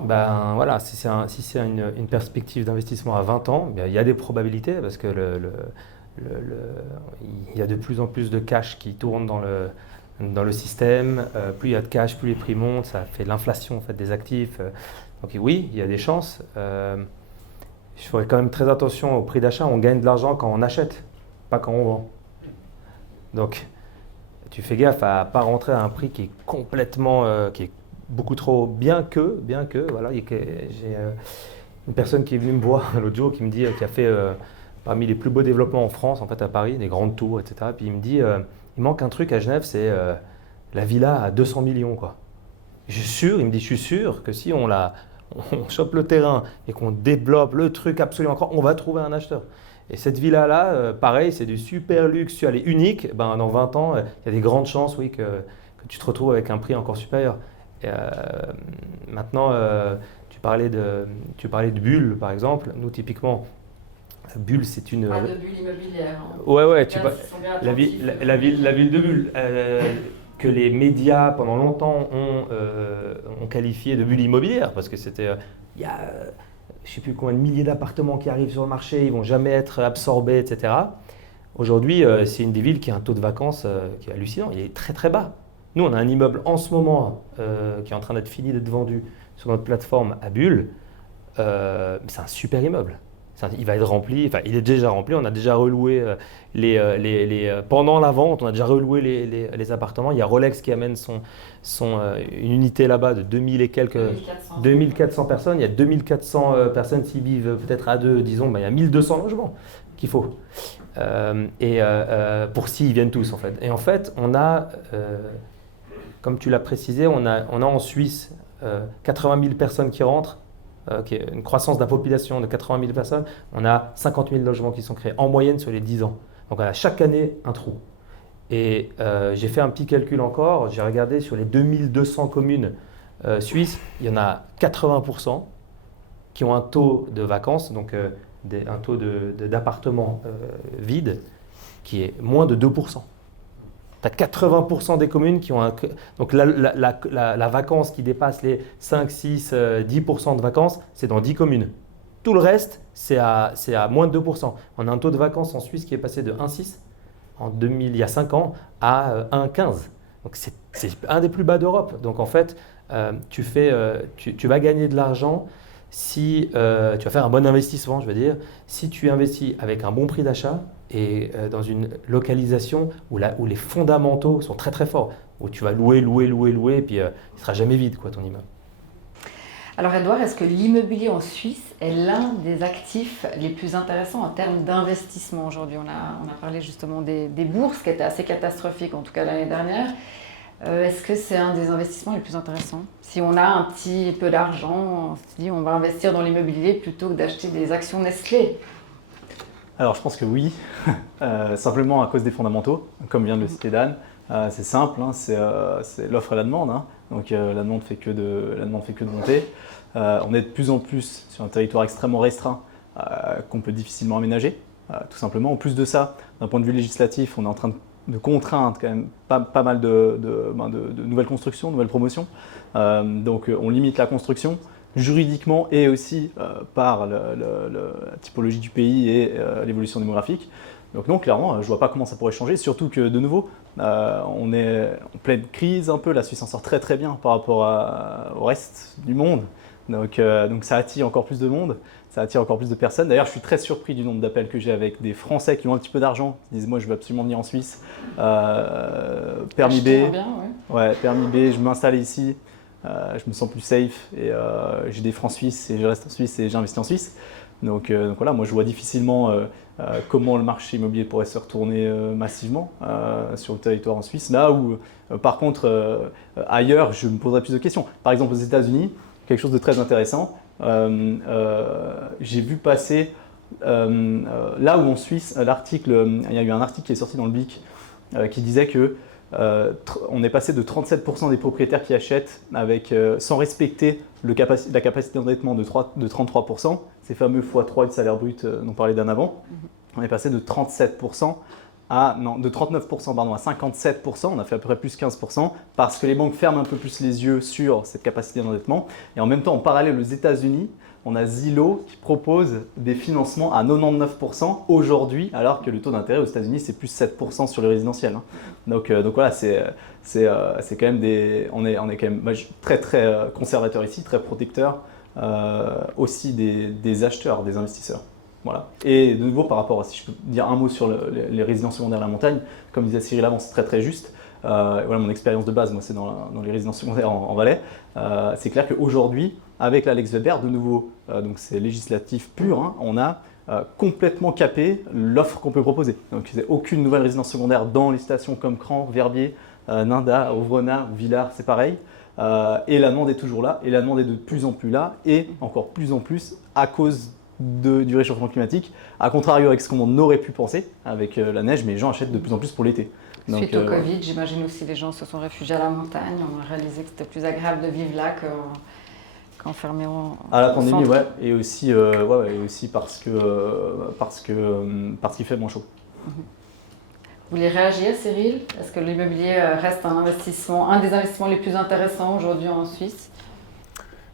Ben voilà, si c'est une perspective d'investissement à 20 ans, bien, il y a des probabilités parce que il y a de plus en plus de cash qui tourne dans le système. Plus il y a de cash, plus les prix montent, ça fait l'inflation en fait, des actifs. Donc oui, il y a des chances. Je ferai quand même très attention au prix d'achat. On gagne de l'argent quand on achète, pas quand on vend. Donc tu fais gaffe à ne pas rentrer à un prix qui est complètement, qui est beaucoup trop, bien que, voilà, j'ai une personne qui est venue me voir l'autre jour qui me dit, qui a fait parmi les plus beaux développements en France, en fait à Paris, des grandes tours, etc. Puis il me dit, il manque un truc à Genève, c'est la villa à 200 millions, quoi. Je suis sûr, il me dit, je suis sûr que si on chope le terrain et qu'on développe le truc absolument, on va trouver un acheteur. Et cette villa-là, pareil, c'est du super luxe, elle est unique. Ben, dans 20 ans, il y a des grandes chances, oui, que tu te retrouves avec un prix encore supérieur. Et, maintenant, tu parlais de Bulle, par exemple. Nous, typiquement, Bulle, c'est une... Pas de bulle immobilière. Hein. Ouais, La ville de Bulle, que les médias, pendant longtemps, ont qualifié de bulle immobilière, parce que c'était... Il y a, je ne sais plus combien de milliers d'appartements qui arrivent sur le marché, ils ne vont jamais être absorbés, etc. Aujourd'hui, c'est une des villes qui a un taux de vacances qui est hallucinant, il est très très bas. Nous, on a un immeuble en ce moment qui est en train d'être fini d'être vendu sur notre plateforme à Bulle. C'est un super immeuble. Il va être rempli, enfin il est déjà rempli, on a déjà reloué pendant la vente, on a déjà reloué les appartements. Il y a Rolex qui amène une unité là-bas de 2000 et quelques, 2400 personnes. Il y a 2400 personnes s'y vivent peut-être à deux, disons, il y a 1200 logements qu'il faut. Pour s'ils viennent tous en fait. Et en fait, on a, comme tu l'as précisé, on a en Suisse 80 000 personnes qui rentrent. Qui est une croissance de la population de 80 000 personnes, on a 50 000 logements qui sont créés en moyenne sur les 10 ans. Donc on a chaque année un trou. Et j'ai fait un petit calcul encore, j'ai regardé sur les 2200 communes suisses, il y en a 80% qui ont un taux de vacances, donc un taux d'appartements vides qui est moins de 2%. Tu as 80% des communes qui ont donc la vacance qui dépasse les 5, 6, 10% de vacances, c'est dans 10 communes. Tout le reste, c'est à moins de 2%. On a un taux de vacances en Suisse qui est passé de 1,6 il y a 5 ans à 1,15. Donc c'est un des plus bas d'Europe. Donc en fait, tu vas gagner de l'argent si tu vas faire un bon investissement, je veux dire, si tu investis avec un bon prix d'achat et dans une localisation où les fondamentaux sont très très forts, où tu vas louer, et puis il ne sera jamais vide ton immeuble. Alors Edouard, est-ce que l'immobilier en Suisse est l'un des actifs les plus intéressants en termes d'investissement aujourd'hui? On a parlé justement des bourses qui étaient assez catastrophiques, en tout cas l'année dernière. Est-ce que c'est un des investissements les plus intéressants? Si on a un petit peu d'argent, on se dit on va investir dans l'immobilier plutôt que d'acheter des actions Nestlé. Alors je pense que oui, simplement à cause des fondamentaux, comme vient de le citer Dan. C'est simple, hein, c'est l'offre et la demande. Hein. Donc la demande fait que de monter. On est de plus en plus sur un territoire extrêmement restreint qu'on peut difficilement aménager, tout simplement. En plus de ça, d'un point de vue législatif, on est en train de contraindre quand même pas mal de nouvelles constructions, de nouvelles promotions. Donc on limite la construction juridiquement et aussi par la typologie du pays et l'évolution démographique. Donc non, clairement, je ne vois pas comment ça pourrait changer, surtout que de nouveau, on est en pleine crise un peu, la Suisse s'en sort très très bien par rapport au reste du monde. Donc ça attire encore plus de monde, ça attire encore plus de personnes. D'ailleurs, je suis très surpris du nombre d'appels que j'ai avec des Français qui ont un petit peu d'argent, qui disent « moi je veux absolument venir en Suisse, permis B, permis B, je m'installe ici, je me sens plus safe et j'ai des francs suisses et je reste en Suisse et j'investis en Suisse ». Donc voilà, moi je vois difficilement comment le marché immobilier pourrait se retourner massivement sur le territoire en Suisse. Là où, par contre, ailleurs, je me poserais plus de questions. Par exemple, aux États-Unis, quelque chose de très intéressant, j'ai vu passer, là où en Suisse, il y a eu un article qui est sorti dans le BIC qui disait que on est passé de 37% des propriétaires qui achètent sans respecter la capacité d'endettement de 33%, ces fameux x3 du salaire brut dont parlait Dan avant. On est passé de 39% à 57%, on a fait à peu près plus 15%, parce que les banques ferment un peu plus les yeux sur cette capacité d'endettement. Et en même temps, en parallèle, aux États-Unis, on a Zillow qui propose des financements à 99% aujourd'hui, alors que le taux d'intérêt aux États-Unis, c'est plus 7% sur le résidentiel. Donc voilà, c'est quand même on est quand même très très conservateur ici, très protecteur aussi des acheteurs, des investisseurs. Voilà. Et de nouveau, par rapport à, si je peux dire un mot sur les résidences secondaires à la montagne, comme disait Cyril avant, c'est très très juste. Voilà, mon expérience de base, moi, c'est dans les résidences secondaires en Valais. C'est clair qu'aujourd'hui, avec l'Alex Weber, de nouveau, donc c'est législatif pur, hein, on a complètement capé l'offre qu'on peut proposer. Donc, il n'y a aucune nouvelle résidence secondaire dans les stations comme Cran, Verbier, Ninda, Ouvrena, Villars, c'est pareil. Et la demande est toujours là, et la demande est de plus en plus là, et encore plus en plus à cause du réchauffement climatique, à contrario avec ce qu'on aurait pu penser avec la neige, mais les gens achètent de plus en plus pour l'été. Suite au Covid, j'imagine aussi les gens se sont réfugiés à la montagne, on a réalisé que c'était plus agréable de vivre là enfermé en À la au pandémie, centre. ouais, et aussi, et aussi parce qu'il fait moins chaud. Vous voulez réagir, Cyril? Est-ce que l'immobilier reste un des investissements les plus intéressants aujourd'hui en Suisse?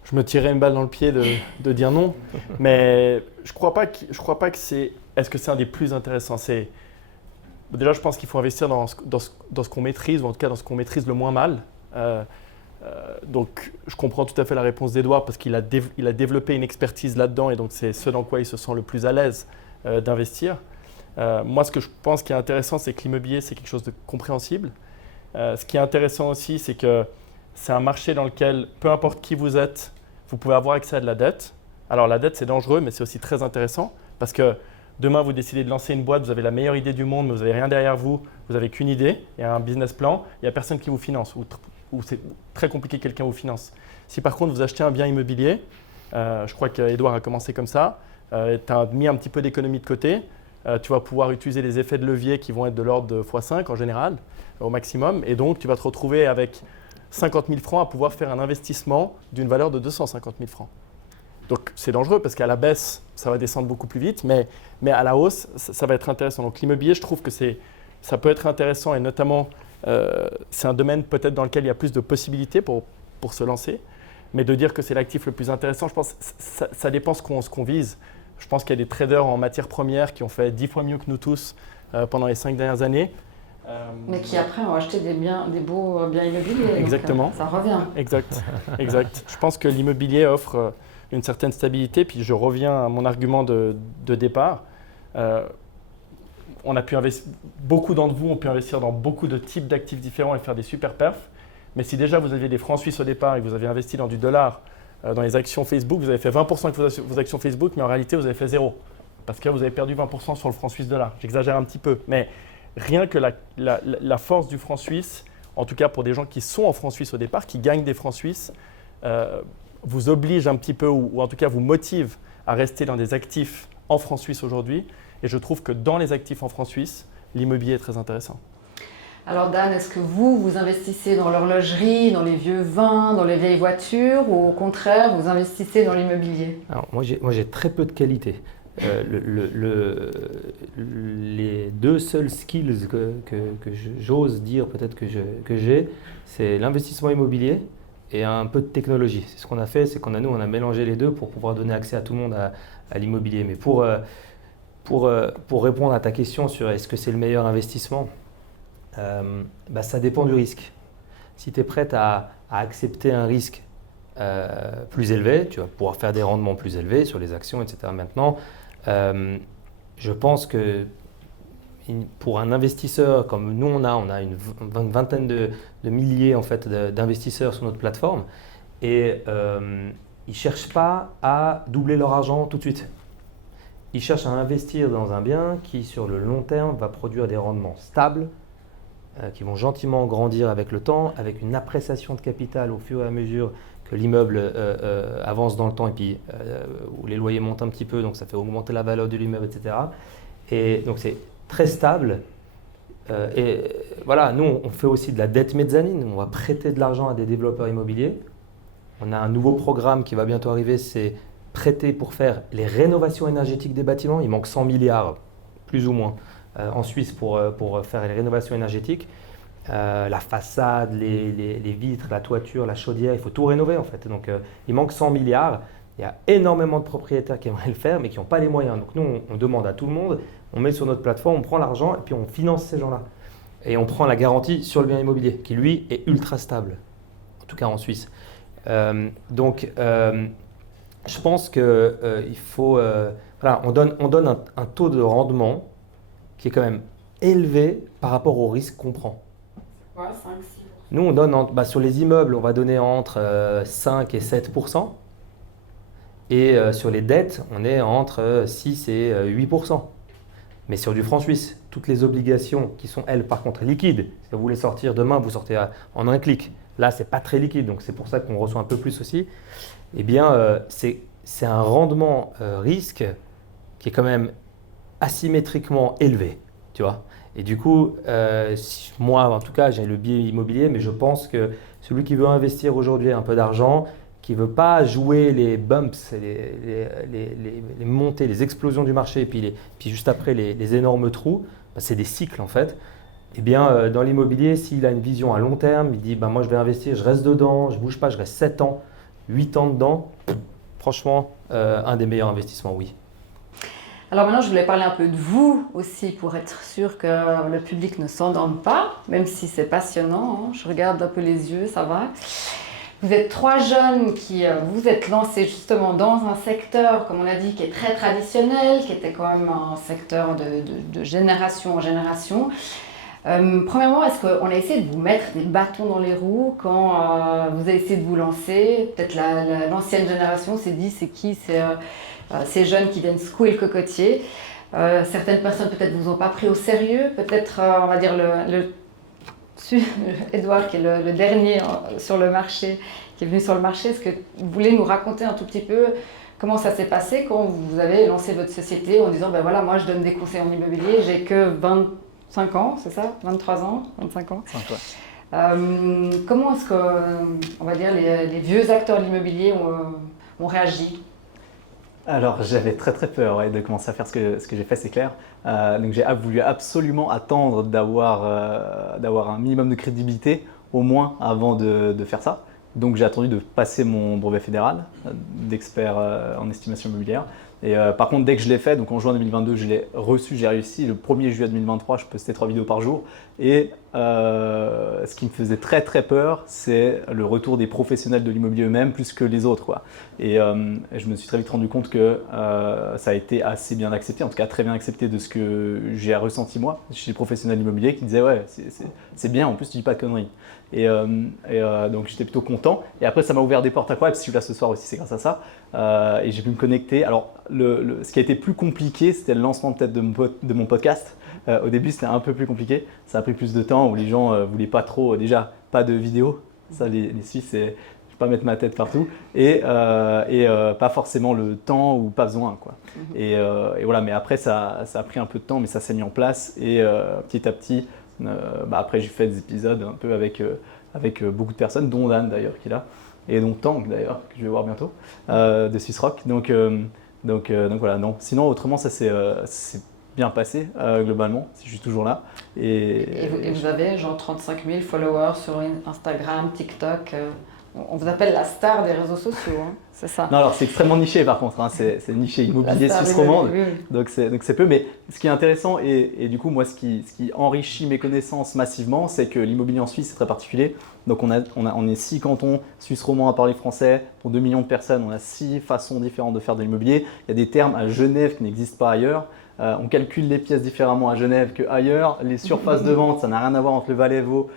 Je me tirais une balle dans le pied de dire non, mais je crois pas que c'est. Est-ce que c'est un des plus intéressants? Déjà, je pense qu'il faut investir dans ce qu'on maîtrise, ou en tout cas dans ce qu'on maîtrise le moins mal. Donc, je comprends tout à fait la réponse d'Edouard parce qu'il a développé une expertise là-dedans et donc c'est ce dans quoi il se sent le plus à l'aise d'investir. Moi, ce que je pense qui est intéressant, c'est que l'immobilier, c'est quelque chose de compréhensible. Ce qui est intéressant aussi, c'est que c'est un marché dans lequel, peu importe qui vous êtes, vous pouvez avoir accès à de la dette. Alors, la dette, c'est dangereux, mais c'est aussi très intéressant parce que demain, vous décidez de lancer une boîte, vous avez la meilleure idée du monde, mais vous n'avez rien derrière vous, vous n'avez qu'une idée, il y a un business plan, il n'y a personne qui vous finance ou c'est très compliqué que quelqu'un vous finance. Si par contre, vous achetez un bien immobilier, je crois qu'Edouard a commencé comme ça, tu as mis un petit peu d'économie de côté, tu vas pouvoir utiliser les effets de levier qui vont être de l'ordre de x5 en général, au maximum, et donc tu vas te retrouver avec 50 000 francs à pouvoir faire un investissement d'une valeur de 250 000 francs. Donc c'est dangereux parce qu'à la baisse, ça va descendre beaucoup plus vite, mais à la hausse, ça va être intéressant. Donc l'immobilier, je trouve que ça peut être intéressant et notamment, c'est un domaine peut-être dans lequel il y a plus de possibilités pour se lancer. Mais de dire que c'est l'actif le plus intéressant, je pense que ça dépend ce qu'on vise. Je pense qu'il y a des traders en matières premières qui ont fait 10 fois mieux que nous tous pendant les 5 dernières années. Mais qui après ont acheté des beaux biens immobiliers. Exactement. Donc, ça revient. Exact. Je pense que l'immobilier offre une certaine stabilité. Puis je reviens à mon argument de départ. On a pu beaucoup d'entre vous ont pu investir dans beaucoup de types d'actifs différents et faire des super perfs. Mais si déjà vous aviez des francs suisses au départ et que vous avez investi dans du dollar, dans les actions Facebook, vous avez fait 20% avec vos actions Facebook, mais en réalité vous avez fait 0. Parce que vous avez perdu 20% sur le franc suisse dollar. J'exagère un petit peu. Mais rien que la force du franc suisse, en tout cas pour des gens qui sont en franc suisse au départ, qui gagnent des francs suisses, vous oblige un petit peu, ou en tout cas vous motive à rester dans des actifs en franc suisse aujourd'hui. Et je trouve que dans les actifs en franc suisse, l'immobilier est très intéressant. Alors Dan, est-ce que vous investissez dans l'horlogerie, dans les vieux vins, dans les vieilles voitures, ou au contraire, vous investissez dans l'immobilier? Alors, moi, j'ai très peu de qualités. Les deux seuls skills que j'ose dire peut-être que j'ai, c'est l'investissement immobilier et un peu de technologie. C'est ce qu'on a fait, c'est qu'on a mélangé les deux pour pouvoir donner accès à tout le monde à l'immobilier. Mais pour répondre à ta question sur est-ce que c'est le meilleur investissement, ça dépend du risque. Si tu es prête à accepter un risque plus élevé, tu vas pouvoir faire des rendements plus élevés sur les actions, etc. Maintenant, je pense que pour un investisseur comme nous, on a une vingtaine de milliers en fait, d'investisseurs sur notre plateforme et ils ne cherchent pas à doubler leur argent tout de suite. Ils cherchent à investir dans un bien qui, sur le long terme, va produire des rendements stables, qui vont gentiment grandir avec le temps, avec une appréciation de capital au fur et à mesure que l'immeuble avance dans le temps et puis où les loyers montent un petit peu, donc ça fait augmenter la valeur de l'immeuble, etc. Et donc c'est très stable. Et voilà, nous on fait aussi de la dette mezzanine, on va prêter de l'argent à des développeurs immobiliers. On a un nouveau programme qui va bientôt arriver, c'est prêter pour faire les rénovations énergétiques des bâtiments. Il manque 100 milliards, plus ou moins, en Suisse pour faire les rénovations énergétiques. La façade, les vitres, la toiture, la chaudière, il faut tout rénover en fait. Donc il manque 100 milliards. Il y a énormément de propriétaires qui aimeraient le faire mais qui n'ont pas les moyens. Donc nous, on demande à tout le monde, on met sur notre plateforme, on prend l'argent et puis on finance ces gens-là. Et on prend la garantie sur le bien immobilier qui lui est ultra stable, en tout cas en Suisse. Je pense qu'il faut… on donne un taux de rendement qui est quand même élevé par rapport au risque qu'on prend. Ouais, 5-6%. Nous, on donne sur les immeubles, on va donner entre 5 et 7%. Et sur les dettes, on est entre 6 et 8%. Mais sur du franc suisse, toutes les obligations qui sont, elles, par contre, liquides, si vous voulez sortir demain, vous sortez en un clic. Là, ce n'est pas très liquide, donc c'est pour ça qu'on reçoit un peu plus aussi. Eh bien, c'est un rendement risque qui est quand même asymétriquement élevé, tu vois. Et du coup, moi, en tout cas, j'ai le biais immobilier, mais je pense que celui qui veut investir aujourd'hui un peu d'argent, qui ne veut pas jouer les bumps, les montées, les explosions du marché, puis juste après les énormes trous, c'est des cycles en fait. Eh bien, dans l'immobilier, s'il a une vision à long terme, il dit moi je vais investir, je reste dedans, je ne bouge pas, je reste 7 ans, 8 ans dedans, franchement, un des meilleurs investissements, oui. Alors maintenant, je voulais parler un peu de vous aussi pour être sûr que le public ne s'endorme pas, même si c'est passionnant. Je regarde un peu les yeux, ça va. Vous êtes 3 jeunes qui vous êtes lancés justement dans un secteur, comme on l'a dit, qui est très traditionnel, qui était quand même un secteur de génération en génération. Premièrement, est-ce qu'on a essayé de vous mettre des bâtons dans les roues quand vous avez essayé de vous lancer? Peut-être l'ancienne génération s'est dit, c'est qui ces jeunes qui viennent secouer le cocotier. Certaines personnes peut-être vous ont pas pris au sérieux, peut-être on va dire Edouard qui est le dernier sur le marché, qui est venu sur le marché. Est-ce que vous voulez nous raconter un tout petit peu comment ça s'est passé quand vous avez lancé votre société en disant voilà, moi je donne des conseils en immobilier, j'ai que 25 ans, c'est ça? 23 ans, 25 ans. 5, ouais. Comment est-ce que on va dire les vieux acteurs de l'immobilier ont réagi? Alors j'avais très peur de commencer à faire ce que j'ai fait, c'est clair. Donc j'ai voulu absolument attendre d'avoir un minimum de crédibilité, au moins avant de faire ça. Donc j'ai attendu de passer mon brevet fédéral d'expert en estimation immobilière. Et par contre, dès que je l'ai fait, donc en juin 2022, je l'ai reçu, j'ai réussi. Le 1er juillet 2023, je postais 3 vidéos par jour. Et ce qui me faisait très peur, c'est le retour des professionnels de l'immobilier eux-mêmes plus que les autres, quoi. Et je me suis très vite rendu compte que ça a été assez bien accepté, en tout cas très bien accepté de ce que j'ai ressenti moi chez les professionnels de l'immobilier qui disaient ouais, c'est bien, en plus tu dis pas de conneries. Et donc j'étais plutôt content. Et après, ça m'a ouvert des portes incroyables. Si je suis là ce soir aussi, c'est grâce à ça. Et j'ai pu me connecter. Alors, ce qui a été plus compliqué, c'était le lancement peut-être de mon podcast. Au début, c'était un peu plus compliqué. Ça a pris plus de temps où les gens ne voulaient pas trop, déjà, pas de vidéo. Ça, les Suisses, c'est je ne vais pas mettre ma tête partout. Et pas forcément le temps ou pas besoin, quoi. Et voilà, mais après, ça a pris un peu de temps, mais ça s'est mis en place. Et petit à petit, après, j'ai fait des épisodes un peu avec beaucoup de personnes, dont Dan d'ailleurs qui est là, et dont Tank d'ailleurs, que je vais voir bientôt, de Swiss Rock. Donc voilà, non. Sinon, autrement, ça s'est bien passé globalement, si je suis toujours là. Et vous avez genre 35 000 followers sur Instagram, TikTok. On vous appelle la star des réseaux sociaux, hein, c'est ça? Non, alors c'est extrêmement niché par contre, hein, c'est niché immobilier suisse romande, oui. donc c'est peu. Mais ce qui est intéressant et du coup moi ce qui enrichit mes connaissances massivement, c'est que l'immobilier en Suisse c'est très particulier. Donc on est 6 cantons suisse romand à parler français, pour 2 millions de personnes, on a 6 façons différentes de faire de l'immobilier. Il y a des termes à Genève qui n'existent pas ailleurs. On calcule les pièces différemment à Genève qu'ailleurs. Les surfaces de vente, ça n'a rien à voir entre le Valais-Vaud,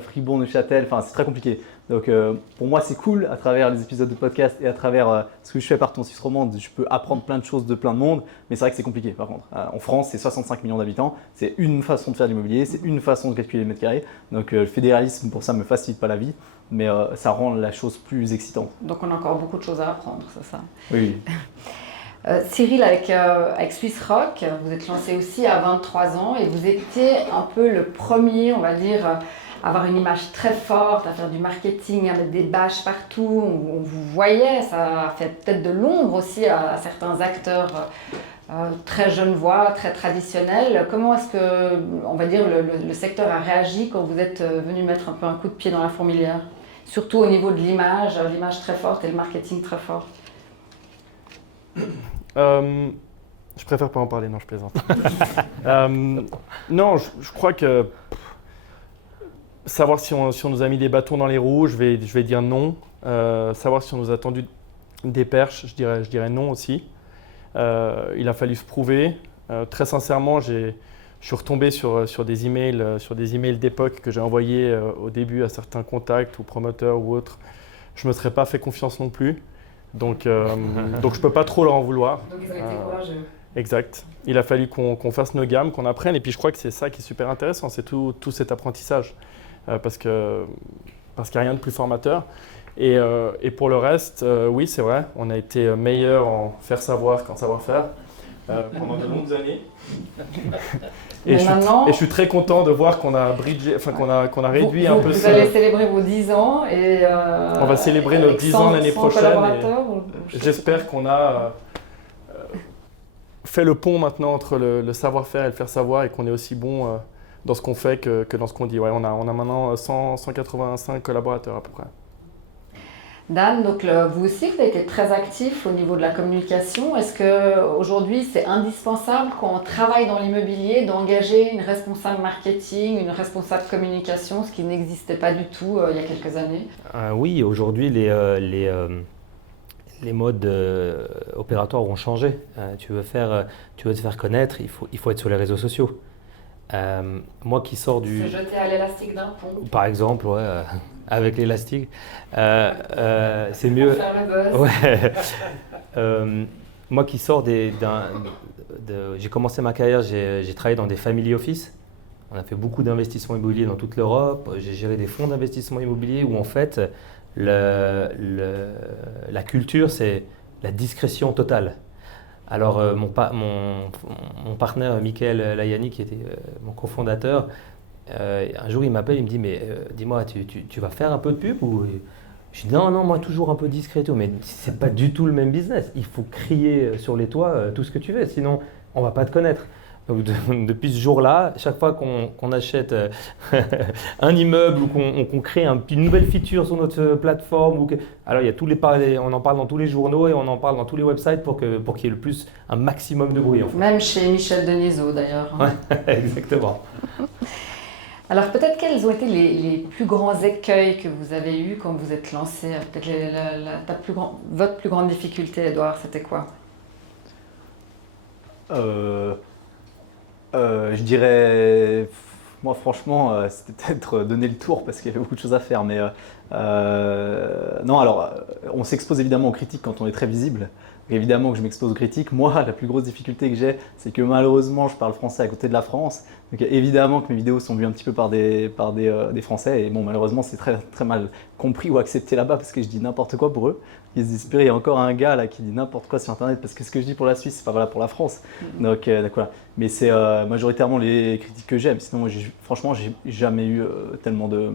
Fribourg, Neuchâtel, enfin c'est très compliqué. Donc pour moi c'est cool à travers les épisodes de podcast et à travers ce que je fais par Ton Suisse romande, je peux apprendre plein de choses de plein de monde, mais c'est vrai que c'est compliqué par contre. En France c'est 65 millions d'habitants, c'est une façon de faire de l'immobilier, c'est une façon de calculer les mètres carrés, donc le fédéralisme pour ça me facilite pas la vie, mais ça rend la chose plus excitante. Donc on a encore beaucoup de choses à apprendre, c'est ça? Oui. Cyril, avec Swiss Rock, vous êtes lancé aussi à 23 ans et vous étiez un peu le premier, on va dire, à avoir une image très forte, à faire du marketing, à mettre des bâches partout. On vous voyait, ça a fait peut-être de l'ombre aussi à certains acteurs très genevois, très traditionnels. Comment est-ce que, on va dire, le secteur a réagi quand vous êtes venu mettre un peu un coup de pied dans la fourmilière? Surtout au niveau de l'image très forte et le marketing très fort. Je préfère pas en parler, non, je plaisante. Non, je crois que savoir si on nous a mis des bâtons dans les roues, je vais dire non. Savoir si on nous a tendu des perches, je dirais non aussi. Il a fallu se prouver. Très sincèrement, je suis retombé sur des emails d'époque que j'ai envoyés au début à certains contacts ou promoteurs ou autres. Je me serais pas fait confiance non plus. Donc je peux pas trop leur en vouloir. Donc ils ont été courageux. Exact. Il a fallu qu'on fasse nos gammes, qu'on apprenne. Et puis je crois que c'est ça qui est super intéressant, c'est tout cet apprentissage. Parce qu'il n'y a rien de plus formateur. Et pour le reste, oui, c'est vrai, on a été meilleur en faire savoir qu'en savoir faire pendant de longues années. Et, Mais maintenant, je suis très content de voir qu'on a qu'on a réduit un peu vous ça. allez célébrer vos 10 ans et On va célébrer nos avec 10 ans l'année 100 prochaine. collaborateurs, J'espère qu'on a fait le pont maintenant entre le savoir-faire et le faire savoir et qu'on est aussi bon dans ce qu'on fait que dans ce qu'on dit. Ouais, on a maintenant 185 collaborateurs à peu près. Dan, donc vous aussi, vous avez été très actif au niveau de la communication. Est-ce qu'aujourd'hui, c'est indispensable quand on travaille dans l'immobilier d'engager une responsable marketing, une responsable communication, ce qui n'existait pas du tout il y a quelques années? Oui, aujourd'hui, les modes opératoires ont changé. Tu veux te faire connaître, il faut être sur les réseaux sociaux. Moi qui sors du... Se jeter à l'élastique d'un pont. Par exemple, ouais, avec l'élastique, c'est mieux. Pour faire le buzz. Ouais. Moi qui sors j'ai commencé ma carrière, j'ai travaillé dans des family office. On a fait beaucoup d'investissements immobiliers dans toute l'Europe. J'ai géré des fonds d'investissement immobilier où en fait la culture c'est la discrétion totale. Alors mon partenaire Michael Layani, qui était mon cofondateur, un jour il m'appelle, il me dit mais dis-moi, tu vas faire un peu de pub ou... Je dis non, moi toujours un peu discret et tout, mais c'est pas du tout le même business. Il faut crier sur les toits tout ce que tu veux, sinon on va pas te connaître. Donc depuis ce jour-là, chaque fois qu'on achète un immeuble ou qu'on crée une nouvelle feature sur notre plateforme, alors il y a on en parle dans tous les journaux et on en parle dans tous les websites pour qu'il y ait le plus un maximum de bruit. En fait. Même chez Michel Denisot d'ailleurs. Ouais, exactement. Alors peut-être quels ont été les plus grands écueils que vous avez eus quand vous êtes lancé? Peut-être votre plus grande difficulté, Edouard, c'était quoi? Je dirais, moi franchement, c'était peut-être donner le tour parce qu'il y avait beaucoup de choses à faire. Mais non, alors on s'expose évidemment aux critiques quand on est très visible. Donc, évidemment que je m'expose aux critiques. Moi, la plus grosse difficulté que j'ai, c'est que malheureusement, je parle français à côté de la France. Donc évidemment que mes vidéos sont vues un petit peu par des Français. Et bon, malheureusement, c'est très, très mal compris ou accepté là-bas parce que je dis n'importe quoi pour eux. Ils se disent, il y a encore un gars là qui dit n'importe quoi sur Internet parce que ce que je dis pour la Suisse, c'est pas valable pour la France. Donc voilà. Mais c'est majoritairement les critiques que j'aime. Sinon, franchement, j'ai jamais eu tellement de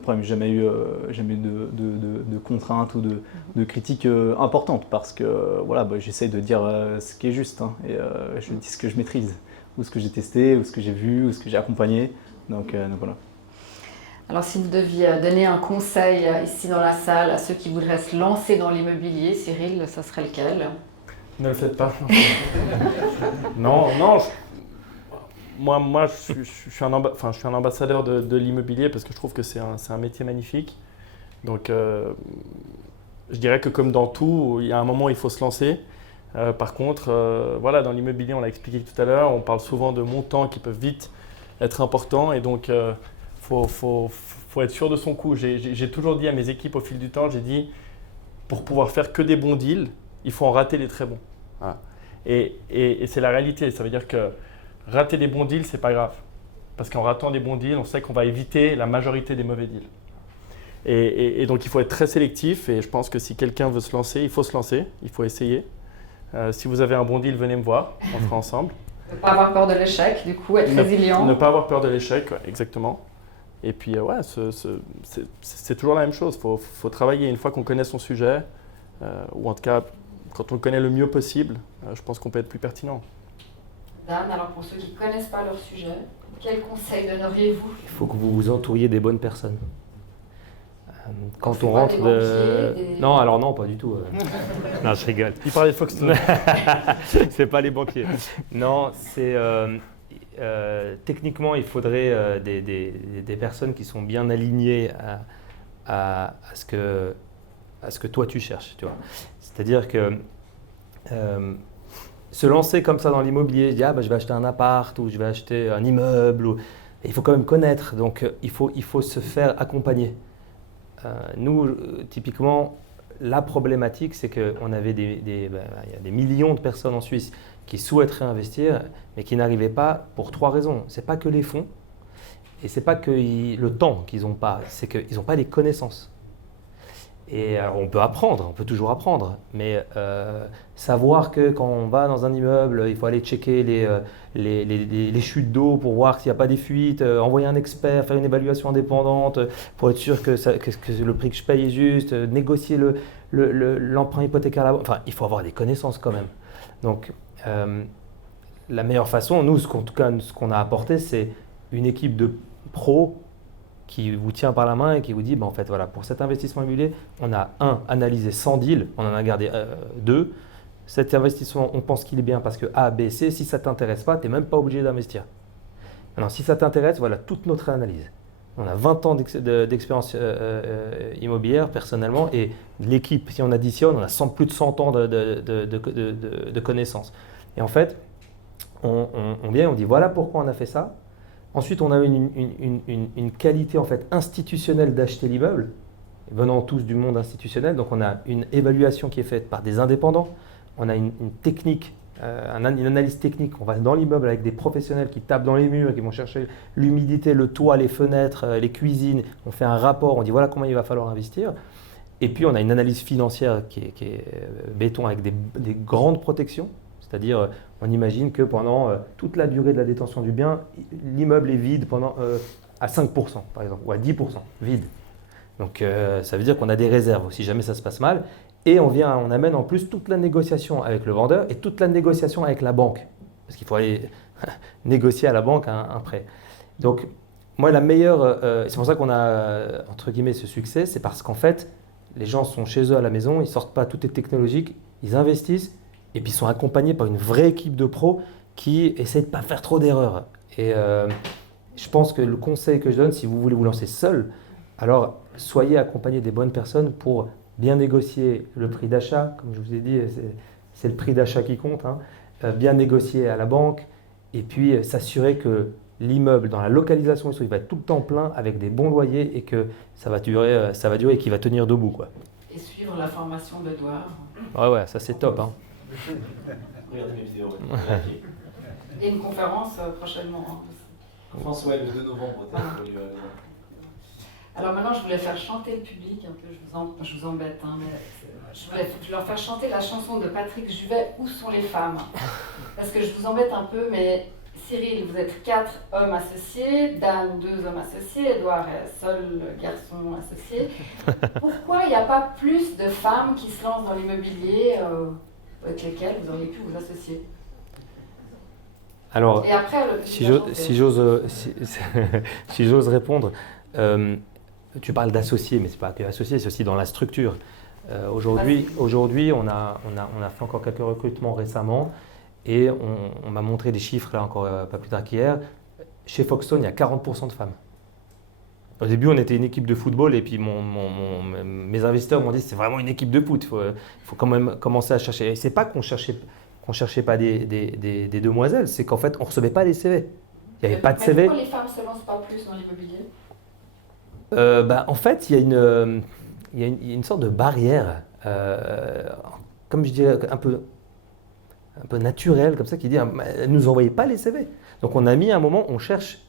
problèmes. J'ai jamais eu de contraintes ou de critiques importantes parce que voilà, j'essaye de dire ce qui est juste hein, et je dis ce que je maîtrise ou ce que j'ai testé ou ce que j'ai vu ou ce que j'ai accompagné. Donc voilà. Alors si vous deviez donner un conseil ici dans la salle à ceux qui voudraient se lancer dans l'immobilier, Cyril, ça serait lequel? Ne le faites pas. Non. Moi, je suis un ambassadeur de l'immobilier parce que je trouve que c'est un métier magnifique. Donc, je dirais que comme dans tout, il y a un moment où il faut se lancer. Par contre, voilà, dans l'immobilier, on l'a expliqué tout à l'heure, on parle souvent de montants qui peuvent vite être importants et donc faut être sûr de son coup. J'ai toujours dit à mes équipes au fil du temps, j'ai dit pour pouvoir faire que des bons deals, il faut en rater les très bons. Voilà. Et c'est la réalité. Ça veut dire que rater des bons deals, c'est pas grave. Parce qu'en ratant des bons deals, on sait qu'on va éviter la majorité des mauvais deals. Et donc, il faut être très sélectif. Et je pense que si quelqu'un veut se lancer, il faut se lancer. Il faut essayer. Si vous avez un bon deal, venez me voir. On fera ensemble. Ne pas avoir peur de l'échec, du coup, être résilient. Ne pas avoir peur de l'échec, ouais, exactement. Et puis, ouais, c'est toujours la même chose. Faut travailler une fois qu'on connaît son sujet. Ou en tout cas, quand on le connaît le mieux possible, je pense qu'on peut être plus pertinent. Dan, alors pour ceux qui ne connaissent pas leur sujet, quel conseil donneriez-vous? Il faut que vous vous entouriez des bonnes personnes. Quand on pas rentre des de... banquiers, Non, alors non, pas du tout. Non, je rigole. Il parlait de Foxton. C'est pas les banquiers. Non, c'est... techniquement, il faudrait des personnes qui sont bien alignées à ce que toi tu cherches. Tu vois. C'est-à-dire que se lancer comme ça dans l'immobilier, dire je vais acheter un appart ou je vais acheter un immeuble, il faut quand même connaître, donc il faut se faire accompagner. Nous, typiquement, la problématique, c'est qu'on avait il y a des millions de personnes en Suisse qui souhaiteraient investir, mais qui n'arrivaient pas pour 3 raisons. Ce n'est pas que les fonds, et ce n'est pas que le temps qu'ils n'ont pas, c'est qu'ils n'ont pas les connaissances. Et alors, on peut apprendre, on peut toujours apprendre, mais savoir que quand on va dans un immeuble, il faut aller checker les chutes d'eau pour voir s'il n'y a pas des fuites, envoyer un expert, faire une évaluation indépendante pour être sûr que le prix que je paye est juste, négocier l'emprunt hypothécaire à la banque. Enfin, il faut avoir des connaissances quand même. Donc, la meilleure façon, nous, en tout cas, ce qu'on a apporté, c'est une équipe de pros qui vous tient par la main et qui vous dit, en fait, voilà, pour cet investissement immobilier, on a analysé 100 deals, on en a gardé 2. Cet investissement, on pense qu'il est bien parce que A, B, C, si ça ne t'intéresse pas, tu n'es même pas obligé d'investir. Maintenant, si ça t'intéresse, voilà toute notre analyse. On a 20 ans d'expérience immobilière personnellement et l'équipe, si on additionne, on a plus de 100 ans de connaissances. Et en fait, on vient et on dit, voilà pourquoi on a fait ça. Ensuite, on a une qualité en fait institutionnelle d'acheter l'immeuble, venant tous du monde institutionnel. Donc, on a une évaluation qui est faite par des indépendants. On a une technique, une analyse technique. On va dans l'immeuble avec des professionnels qui tapent dans les murs, qui vont chercher l'humidité, le toit, les fenêtres, les cuisines. On fait un rapport, on dit voilà combien il va falloir investir. Et puis, on a une analyse financière qui est béton avec des grandes protections. C'est-à-dire, on imagine que pendant toute la durée de la détention du bien, l'immeuble est vide à 5%, par exemple, ou à 10% vide. Donc, ça veut dire qu'on a des réserves si jamais ça se passe mal. Et on amène en plus toute la négociation avec le vendeur et toute la négociation avec la banque. Parce qu'il faut aller négocier à la banque un prêt. Donc, moi, la meilleure, c'est pour ça qu'on a, entre guillemets, ce succès, c'est parce qu'en fait, les gens sont chez eux à la maison, ils ne sortent pas, tout est technologique, ils investissent. Et puis ils sont accompagnés par une vraie équipe de pros qui essaie de ne pas faire trop d'erreurs. Et je pense que le conseil que je donne, si vous voulez vous lancer seul, alors soyez accompagné des bonnes personnes pour bien négocier le prix d'achat. Comme je vous ai dit, c'est le prix d'achat qui compte. Bien négocier à la banque et puis s'assurer que l'immeuble, dans la localisation, il va être tout le temps plein avec des bons loyers et que ça va durer et qu'il va tenir debout, quoi. Et suivre la formation d'Edouard. Ouais, ça c'est top. Regardez mes vidéos. Et une conférence prochainement. François, le 2 novembre. Alors maintenant, je voulais faire chanter le public un peu, je vous embête, mais je voulais leur faire chanter la chanson de Patrick Juvet, Où sont les femmes? Parce que je vous embête un peu, mais Cyril, vous êtes 4 hommes associés, Dan, 2 hommes associés, Edouard est seul garçon associé. Pourquoi il n'y a pas plus de femmes qui se lancent dans l'immobilier avec lesquelles vous auriez pu vous associer? Alors, et après, si j'ose répondre, tu parles d'associés, mais ce n'est pas que associés, c'est aussi dans la structure. Aujourd'hui, on a fait encore quelques recrutements récemment et on m'a montré des chiffres, là encore pas plus tard qu'hier. Chez Foxtone, il y a 40% de femmes. Au début, on était une équipe de football et puis mes investisseurs m'ont dit c'est vraiment une équipe de foot. Il faut quand même commencer à chercher. Et ce n'est pas qu'on cherchait pas des demoiselles, c'est qu'en fait, on ne recevait pas les CV. Il n'y avait pas de CV. Pourquoi les femmes ne se lancent pas plus dans l'immobilier? En fait, il y a une sorte de barrière, comme je dirais, un peu naturelle, comme ça, qui dit ne nous envoyez pas les CV. Donc, on a mis un moment, on cherche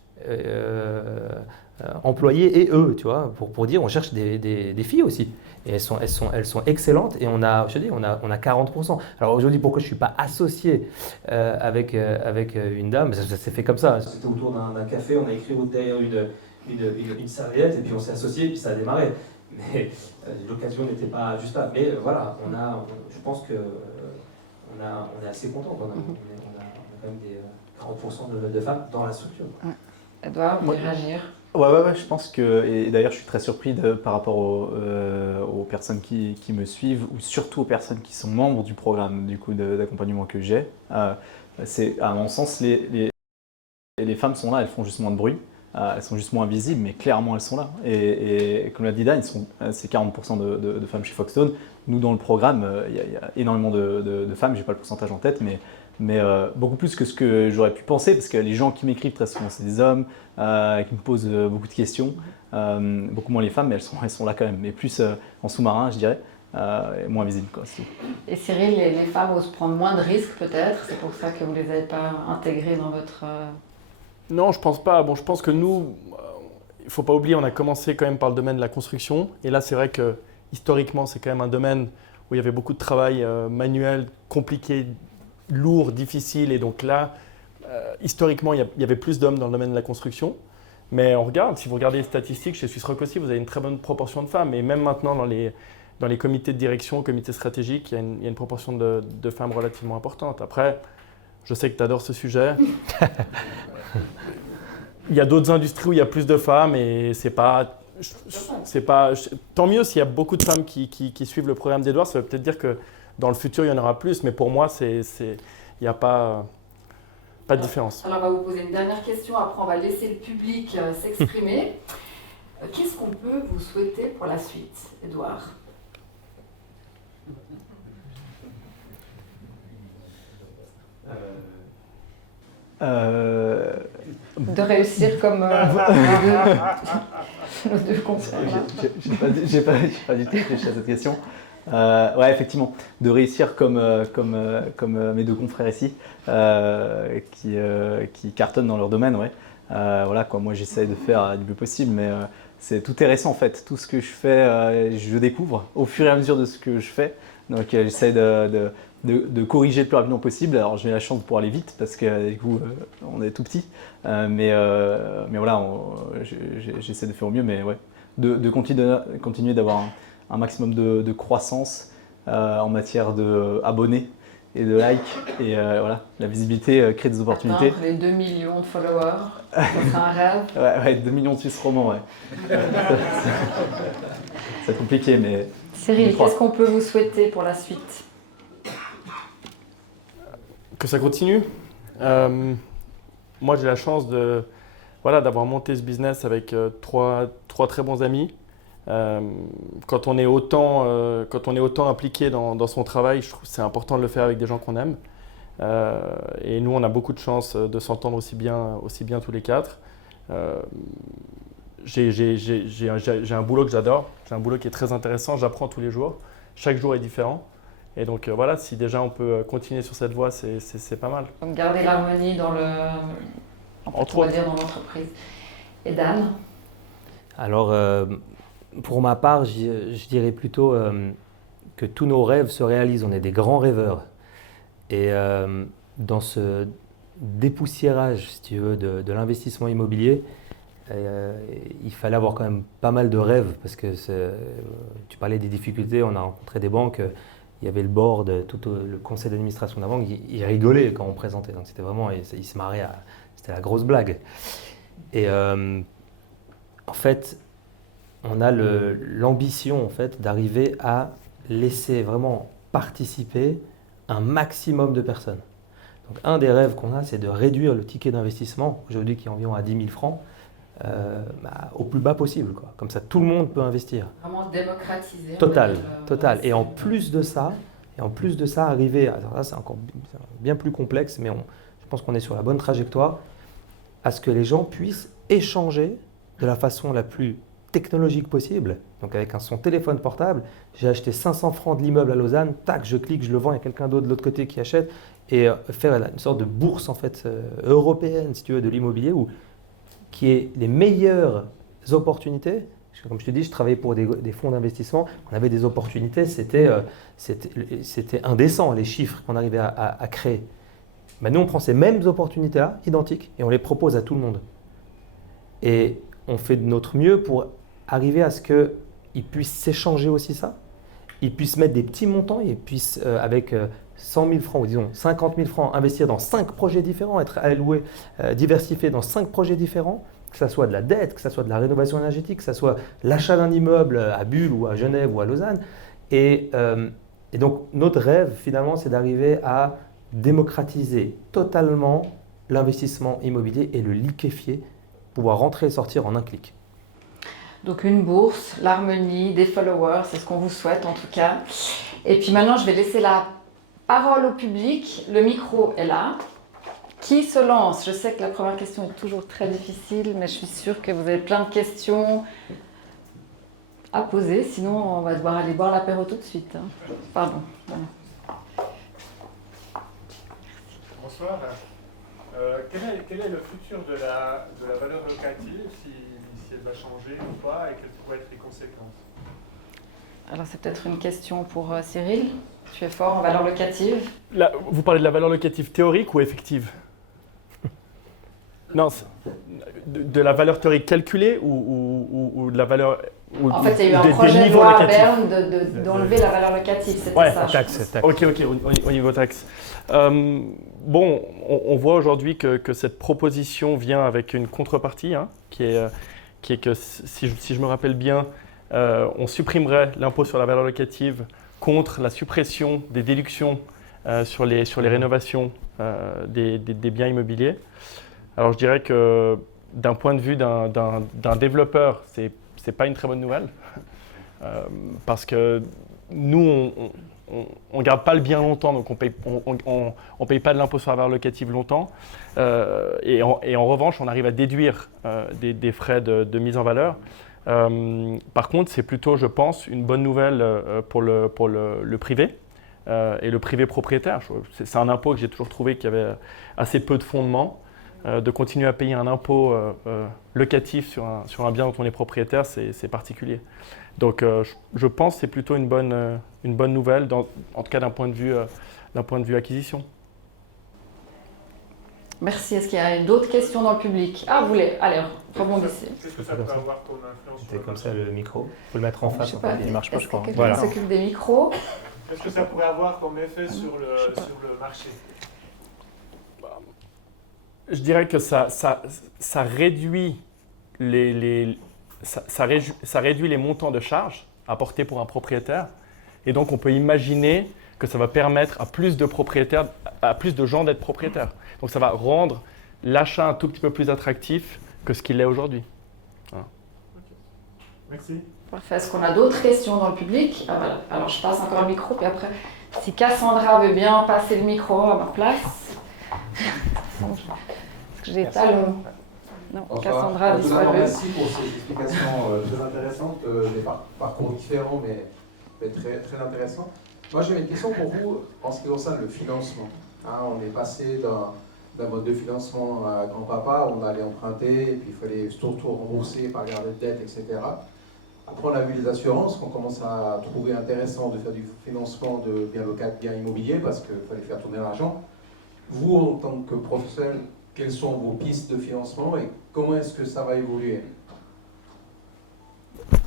employés et eux, tu vois, pour dire on cherche des filles aussi. Et elles sont excellentes et on a 40%. Alors aujourd'hui, pourquoi je ne suis pas associé avec une dame? Ça s'est fait comme ça. C'était autour d'un café, on a écrit derrière une serviette et puis on s'est associé et puis ça a démarré. Mais l'occasion n'était pas juste là. Mais voilà, je pense qu'on est assez content. On a quand même des 40% de femmes dans la structure. Ouais. Edouard, vous voulez réagir? Ouais, je pense que, et d'ailleurs je suis très surpris par rapport aux personnes qui me suivent, ou surtout aux personnes qui sont membres du programme d'accompagnement que j'ai. C'est, à mon sens, les femmes sont là, elles font juste moins de bruit, elles sont juste moins visibles, mais clairement elles sont là. Et comme l'a dit Dan, c'est 40% de femmes chez Foxtone. Nous dans le programme, il y a énormément de femmes, j'ai pas le pourcentage en tête, mais beaucoup plus que ce que j'aurais pu penser, parce que les gens qui m'écrivent très souvent, c'est des hommes qui me posent beaucoup de questions, beaucoup moins les femmes, mais elles sont là quand même, mais plus en sous-marin, je dirais, et moins visibles, quoi. Et Cyril, les femmes osent prendre moins de risques peut-être, c'est pour ça que vous ne les avez pas intégrées dans votre... Non, je pense pas. Bon, je pense que nous, il ne faut pas oublier, on a commencé quand même par le domaine de la construction, et là c'est vrai qu'il historiquement, c'est quand même un domaine où il y avait beaucoup de travail manuel, compliqué, lourd, difficile. Et donc là, historiquement, il y avait plus d'hommes dans le domaine de la construction. Mais on regarde, si vous regardez les statistiques, chez Suisse Rock aussi, vous avez une très bonne proportion de femmes. Et même maintenant, dans les comités de direction, comités stratégiques, il y a une proportion de femmes relativement importante. Après, je sais que tu adores ce sujet. Il y a d'autres industries où il y a plus de femmes et c'est pas tant mieux s'il y a beaucoup de femmes qui suivent le programme d'Edouard. Ça veut peut-être dire que dans le futur, il y en aura plus. Mais pour moi, il n'y a pas de différence. Alors, on va vous poser une dernière question. Après, on va laisser le public s'exprimer. Qu'est-ce qu'on peut vous souhaiter pour la suite, Edouard ? De réussir comme nos deux confrères. J'ai pas du tout réfléchi à cette question. Ouais, effectivement, de réussir comme mes deux confrères ici, qui cartonnent dans leur domaine, ouais. Voilà, quoi, moi j'essaie de faire du mieux possible, mais tout est récent en fait. Tout ce que je fais, je découvre au fur et à mesure de ce que je fais. Donc j'essaie de corriger le plus rapidement possible. Alors j'ai la chance de pouvoir aller vite parce que du coup on est tout petit, mais voilà, j'essaie de faire au mieux, mais ouais, de continuer d'avoir un maximum de croissance en matière d'abonnés et de likes, et voilà, la visibilité crée des opportunités. Atteindre les 2 millions de followers, c'est un rêve. Ouais, 2 millions de Suisses romans, ouais. C'est compliqué, mais... Cyril, qu'est-ce qu'on peut vous souhaiter pour la suite ? Que ça continue. Moi, j'ai la chance d'avoir monté ce business avec trois très bons amis. Quand on est autant impliqué dans son travail, je trouve que c'est important de le faire avec des gens qu'on aime. Et nous, on a beaucoup de chance de s'entendre aussi bien tous les quatre. J'ai un boulot que j'adore, j'ai un boulot qui est très intéressant, j'apprends tous les jours, chaque jour est différent. Et donc voilà, si déjà on peut continuer sur cette voie, c'est pas mal. Donc garder l'harmonie dans l'entreprise. Et Dan ? Alors, pour ma part, je dirais plutôt que tous nos rêves se réalisent. On est des grands rêveurs. Et dans ce dépoussiérage, si tu veux, de l'investissement immobilier, il fallait avoir quand même pas mal de rêves. Parce que tu parlais des difficultés, on a rencontré des banques. Il y avait le board, tout le conseil d'administration de la banque, il rigolait quand on présentait. Donc c'était vraiment, il se marrait, c'était la grosse blague. Et en fait, on a l'ambition en fait, d'arriver à laisser vraiment participer un maximum de personnes. Donc un des rêves qu'on a, c'est de réduire le ticket d'investissement, aujourd'hui qui est environ à 10 000 francs, au plus bas possible, quoi. Comme ça, tout le monde peut investir. Vraiment démocratiser. Total. Et en plus de ça, arriver, alors là c'est encore bien plus complexe, mais je pense qu'on est sur la bonne trajectoire, à ce que les gens puissent échanger de la façon la plus technologique possible. Donc avec son téléphone portable, j'ai acheté 500 francs de l'immeuble à Lausanne, tac, je clique, je le vends, il y a quelqu'un d'autre de l'autre côté qui achète, et faire une sorte de bourse en fait européenne, si tu veux, de l'immobilier, qui est les meilleures opportunités. Parce que, comme je te dis, je travaillais pour des fonds d'investissement, on avait des opportunités, c'était indécent les chiffres qu'on arrivait à créer. Mais nous, on prend ces mêmes opportunités-là, identiques, et on les propose à tout le monde. Et on fait de notre mieux pour arriver à ce qu'ils puissent s'échanger aussi ça, ils puissent mettre des petits montants, ils puissent, avec 100 000 francs, ou disons 50 000 francs, investir dans 5 projets différents, être alloué, diversifié dans 5 projets différents, que ce soit de la dette, que ce soit de la rénovation énergétique, que ce soit l'achat d'un immeuble à Bulle ou à Genève ou à Lausanne. Et donc, notre rêve, finalement, c'est d'arriver à démocratiser totalement l'investissement immobilier et le liquéfier, pouvoir rentrer et sortir en un clic. Donc une bourse, l'harmonie, des followers, c'est ce qu'on vous souhaite en tout cas. Et puis maintenant, je vais laisser la parole au public. Le micro est là. Qui se lance ? Je sais que la première question est toujours très difficile, mais je suis sûre que vous avez plein de questions à poser. Sinon, on va devoir aller boire l'apéro tout de suite. Pardon. Voilà. Bonsoir. Quel est le futur de la valeur locative, si elle va changer ou pas, et quelles pourraient être les conséquences ? Alors c'est peut-être une question pour Cyril. Tu es fort en valeur locative. Là, vous parlez de la valeur locative théorique ou effective? Non, de la valeur théorique calculée ou de la valeur. En fait, il y a eu un projet de loi à Berne d'enlever la valeur locative, c'était ça. Taxe. Ok, au niveau taxe. Bon, on voit aujourd'hui que cette proposition vient avec une contrepartie, hein, qui est que, si je me rappelle bien, on supprimerait l'impôt sur la valeur locative contre la suppression des déductions sur les rénovations des biens immobiliers. Alors je dirais que d'un point de vue d'un développeur, c'est pas une très bonne nouvelle parce que nous, on ne garde pas le bien longtemps, donc on paye pas de l'impôt sur la valeur locative longtemps. Et en revanche, on arrive à déduire des frais de mise en valeur. Par contre, c'est plutôt, je pense, une bonne nouvelle pour le privé et le privé propriétaire. C'est un impôt que j'ai toujours trouvé qu'il y avait assez peu de fondement. De continuer à payer un impôt locatif sur un bien dont on est propriétaire, c'est particulier. Donc je pense que c'est plutôt une bonne nouvelle, en tout cas d'un point de vue acquisition. Merci. Est-ce qu'il y a d'autres questions dans le public? Ah, vous voulez? Allez, rebondissez. Qu'est-ce que ça peut avoir comme influence C'est comme ça le micro. Il faut le mettre en Je face. sais En pas, fait. Il marche pas, je est-ce crois. que quelqu'un Voilà. s'occupe des micros? Qu'est-ce que ça pourrait avoir comme effet sur le marché? Je dirais que ça réduit ça réduit les montants de charges apportés pour un propriétaire. Et donc, on peut imaginer que ça va permettre à plus de propriétaires, à plus de gens d'être propriétaires. Donc, ça va rendre l'achat un tout petit peu plus attractif que ce qu'il est aujourd'hui. Voilà. Merci. Parfait. Est-ce qu'on a d'autres questions dans le public? Ah, voilà. Alors, je passe encore le micro, puis après, si Cassandra veut bien passer le micro à ma place. Est-ce que j'ai talon? Non, Cassandra a disparu. Merci pour ces explications très intéressantes, des parcours différents, mais très, très intéressants. Moi, j'avais une question pour vous en ce qui concerne le financement. Hein, on est passé d'un mode de financement à grand-papa, on allait emprunter, et puis il fallait surtout rembourser par garde de dette, etc. Après, on a vu les assurances qu'on commence à trouver intéressant de faire du financement de biens locaux, biens immobiliers, parce qu'il fallait faire tourner l'argent. Vous, en tant que professionnel, quelles sont vos pistes de financement et comment est-ce que ça va évoluer?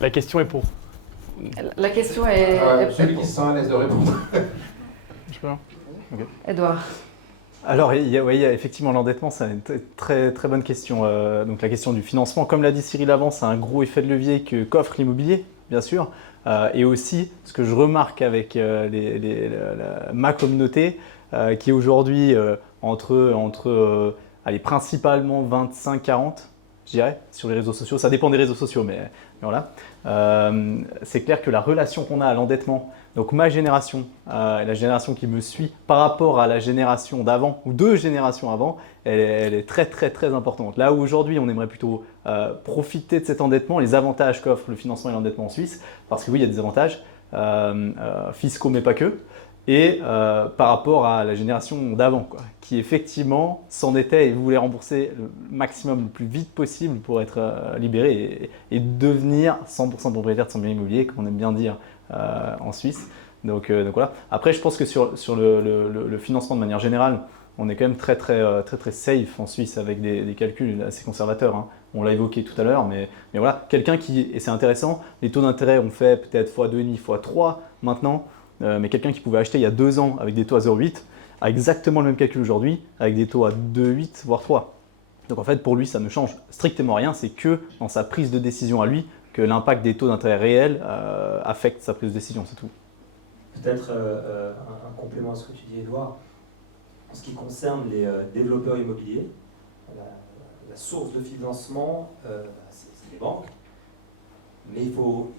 La question est pour. La question est... Celui qui se sent à l'aise de répondre. Je peux, hein? Ok. Edouard. Alors, il y a effectivement l'endettement, c'est une très, très bonne question. Donc la question du financement, comme l'a dit Cyril avant, c'est un gros effet de levier qu'offre l'immobilier, bien sûr. Et aussi, ce que je remarque avec ma communauté, qui est aujourd'hui entre allez, principalement 25-40, je dirais, sur les réseaux sociaux. Ça dépend des réseaux sociaux, mais voilà. C'est clair que la relation qu'on a à l'endettement, donc ma génération, la génération qui me suit, par rapport à la génération d'avant, ou deux générations avant, elle est très, très, très importante. Là où aujourd'hui, on aimerait plutôt profiter de cet endettement, les avantages qu'offre le financement et l'endettement en Suisse, parce que oui, il y a des avantages fiscaux, mais pas que. Et par rapport à la génération d'avant, qui effectivement s'endettait et voulait rembourser le maximum le plus vite possible pour être libéré et devenir 100% propriétaire de son bien immobilier, comme on aime bien dire en Suisse. Donc voilà. Après, je pense que sur le financement de manière générale, on est quand même très safe en Suisse avec des calculs assez conservateurs. Hein. On l'a évoqué tout à l'heure, mais voilà, quelqu'un qui, et c'est intéressant, les taux d'intérêt ont fait peut-être x2,5, x3 maintenant. Mais quelqu'un qui pouvait acheter il y a 2 ans avec des taux à 0,8 a exactement le même calcul aujourd'hui avec des taux à 2,8 voire 3. Donc en fait pour lui ça ne change strictement rien, c'est que dans sa prise de décision à lui que l'impact des taux d'intérêt réels affecte sa prise de décision, c'est tout. Peut-être un complément à ce que tu dis, Edouard. En ce qui concerne les développeurs immobiliers, la source de financement, c'est les banques, mais il faut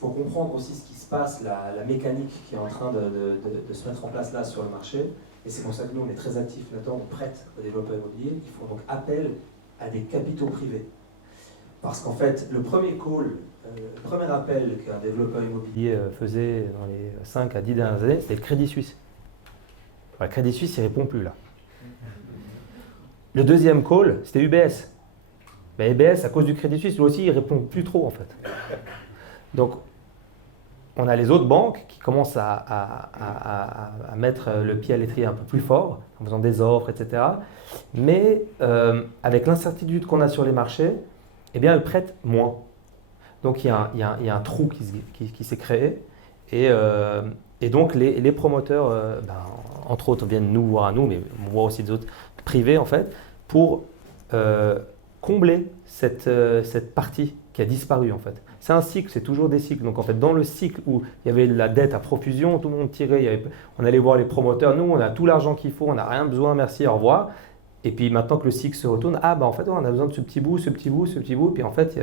comprendre aussi ce qui se passe, la mécanique qui est en train de se mettre en place là sur le marché. Et c'est pour ça que nous, on est très actifs là-dedans, on prête aux développeurs immobiliers. Ils font donc appel à des capitaux privés. Parce qu'en fait, le premier appel qu'un développeur immobilier faisait dans les 5 à 10 dernières années, c'était le Crédit Suisse. Le Crédit Suisse, il ne répond plus là. Le deuxième call, c'était UBS. Mais UBS, à cause du Crédit Suisse, lui aussi, il ne répond plus trop en fait. Donc, on a les autres banques qui commencent à mettre le pied à l'étrier un peu plus fort, en faisant des offres, etc. Mais avec l'incertitude qu'on a sur les marchés, eh bien, elles prêtent moins. Donc, il y a un trou qui s'est créé. Et donc, les promoteurs, entre autres, viennent nous voir à nous, mais on voit aussi des autres privés, en fait, pour combler cette partie qui a disparu, en fait. C'est un cycle, c'est toujours des cycles. Donc, en fait, dans le cycle où il y avait la dette à profusion, tout le monde tirait, on allait voir les promoteurs, nous, on a tout l'argent qu'il faut, on n'a rien besoin, merci, au revoir. Et puis, maintenant que le cycle se retourne, en fait, on a besoin de ce petit bout, ce petit bout, ce petit bout. Et puis, en fait,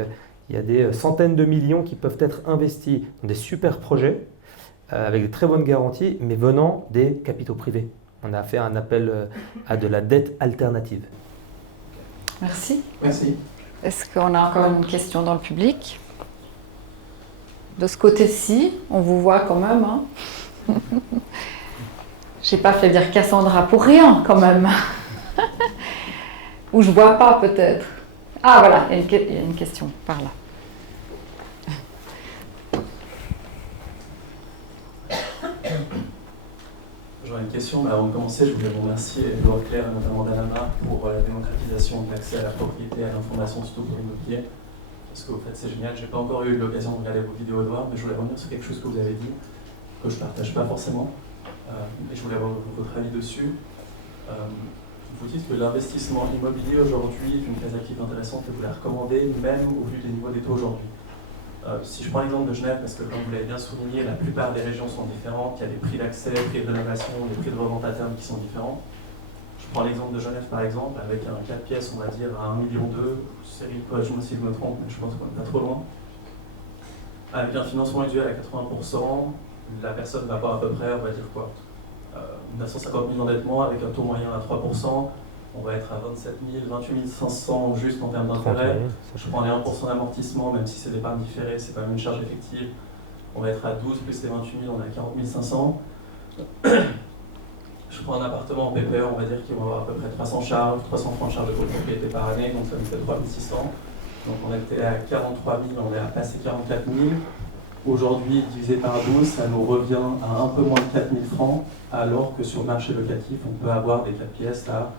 il y a des centaines de millions qui peuvent être investis dans des super projets avec de très bonnes garanties, mais venant des capitaux privés. On a fait un appel à de la dette alternative. Merci. Merci. Est-ce qu'on a encore une question dans le public? De ce côté-ci, on vous voit quand même. Hein. J'ai pas fait dire Cassandra pour rien quand même. Ou je vois pas peut-être. Ah voilà, il y a une question par là. J'aurais une question, mais avant de commencer, je voulais vous remercier Edouard Claire et notamment Dalama pour la démocratisation de l'accès à la propriété et à l'information, surtout pour l'immobilier. Parce qu'au fait, c'est génial. J'ai pas encore eu l'occasion de regarder vos vidéos, Edouard, mais je voulais revenir sur quelque chose que vous avez dit, que je partage pas forcément. Et je voulais avoir votre avis dessus. Vous dites que l'investissement immobilier aujourd'hui est une classe active intéressante et vous la recommandez, même au vu des niveaux des taux aujourd'hui. Si je prends l'exemple de Genève, parce que comme vous l'avez bien souligné, la plupart des régions sont différentes, il y a des prix d'accès, des prix de rénovation, des prix de revente à terme qui sont différents. Je prends l'exemple de Genève par exemple, avec un 4 pièces, on va dire, à 1,2 million, série, corrige-moi si je me trompe, mais je pense qu'on n'est pas trop loin. Avec un financement usuel à 80%, la personne va avoir à peu près, on va dire quoi, 950 000 d'endettement avec un taux moyen à 3%, on va être à 27 000, 28 500 juste en termes d'intérêt. Je prends les 1% d'amortissement, même si c'est d'épargne différée, c'est quand même une charge effective. On va être à 12 plus les 28 000, on est à 40 500. Je prends un appartement en PPE, on va dire qu'ils vont avoir à peu près 300 francs de charge de copropriété par année, donc ça nous fait 3 600. Donc on était à 43 000, on est à passer 44 000. Aujourd'hui, divisé par 12, ça nous revient à un peu moins de 4 000 francs, alors que sur le marché locatif, on peut avoir des 4 pièces à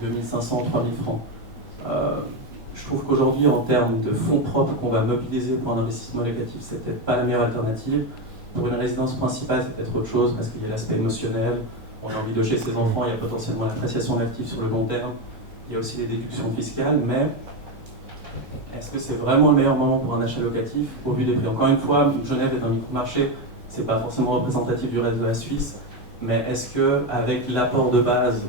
2 500, 3 000 francs. Je trouve qu'aujourd'hui, en termes de fonds propres qu'on va mobiliser pour un investissement locatif, c'est peut-être pas la meilleure alternative. Pour une résidence principale, c'est peut-être autre chose, parce qu'il y a l'aspect émotionnel, on a envie de loger ses enfants, il y a potentiellement l'appréciation de l'actif sur le long terme, il y a aussi les déductions fiscales, mais est-ce que c'est vraiment le meilleur moment pour un achat locatif au vu des prix? Encore une fois, Genève est un micro-marché, c'est pas forcément représentatif du reste de la Suisse, mais est-ce qu'avec l'apport de base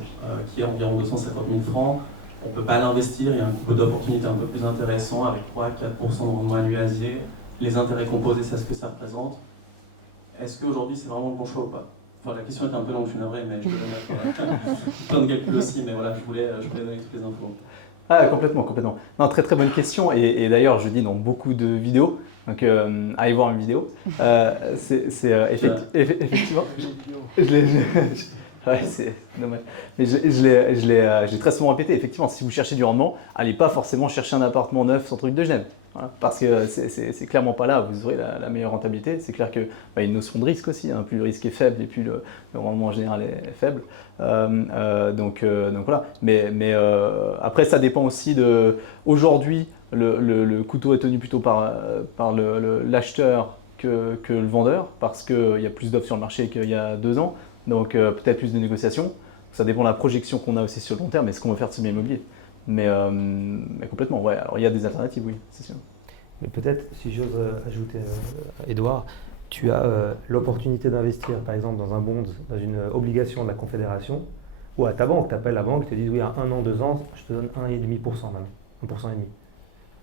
qui est environ 250 000 francs, on ne peut pas l'investir, il y a un coût d'opportunité un peu plus intéressant avec 3-4% de rendement annualisé, les intérêts composés, c'est ce que ça représente. Est-ce qu'aujourd'hui c'est vraiment le bon choix ou pas? Enfin, la question était un peu longue, je suis navré, mais je peux donner plein de calculs aussi, mais voilà, je voulais donner toutes les infos. Ah, complètement. Non, très très bonne question. Et d'ailleurs, je dis dans beaucoup de vidéos, donc allez voir une vidéo. Effectivement. Ouais, c'est dommage. Mais je l'ai très souvent répété. Effectivement, si vous cherchez du rendement, allez pas forcément chercher un appartement neuf sur le truc de Genève. Voilà, parce que c'est clairement pas là où vous aurez la meilleure rentabilité. C'est clair qu'il y a une notion de risque aussi. Plus le risque est faible et plus le rendement en général est faible. Donc voilà. Mais après, ça dépend aussi de. Aujourd'hui, le couteau est tenu plutôt par l'acheteur que le vendeur, parce qu'il y a plus d'offres sur le marché qu'il y a 2 ans. Donc peut-être plus de négociations. Ça dépend de la projection qu'on a aussi sur le long terme et ce qu'on veut faire de ce bien immobilier. Mais complètement, ouais. Alors il y a des alternatives, oui, c'est sûr. Mais peut-être, si j'ose ajouter, Edouard, tu as l'opportunité d'investir, par exemple, dans un bond, dans une obligation de la Confédération, ou à ta banque, tu appelles la banque, te dis oui, à 1 an, 2 ans, je te donne 1,5% même, 1,5%.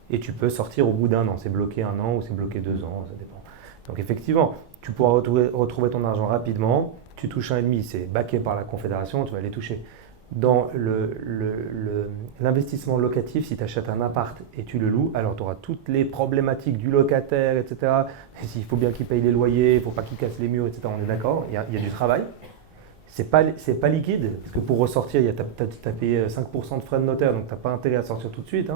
Et tu peux sortir au bout d'1 an. C'est bloqué 1 an ou c'est bloqué 2 ans, ça dépend. Donc effectivement, tu pourras retrouver ton argent rapidement. Tu touches 1,5, c'est backé par la Confédération, tu vas les toucher. Dans l'investissement locatif, si tu achètes un appart et tu le loues, alors tu auras toutes les problématiques du locataire, etc. Il faut bien qu'il paye les loyers, il ne faut pas qu'il casse les murs, etc. On est d'accord, il y a du travail. C'est pas liquide, parce que pour ressortir, tu as payé 5% de frais de notaire, donc tu n'as pas intérêt à sortir tout de suite.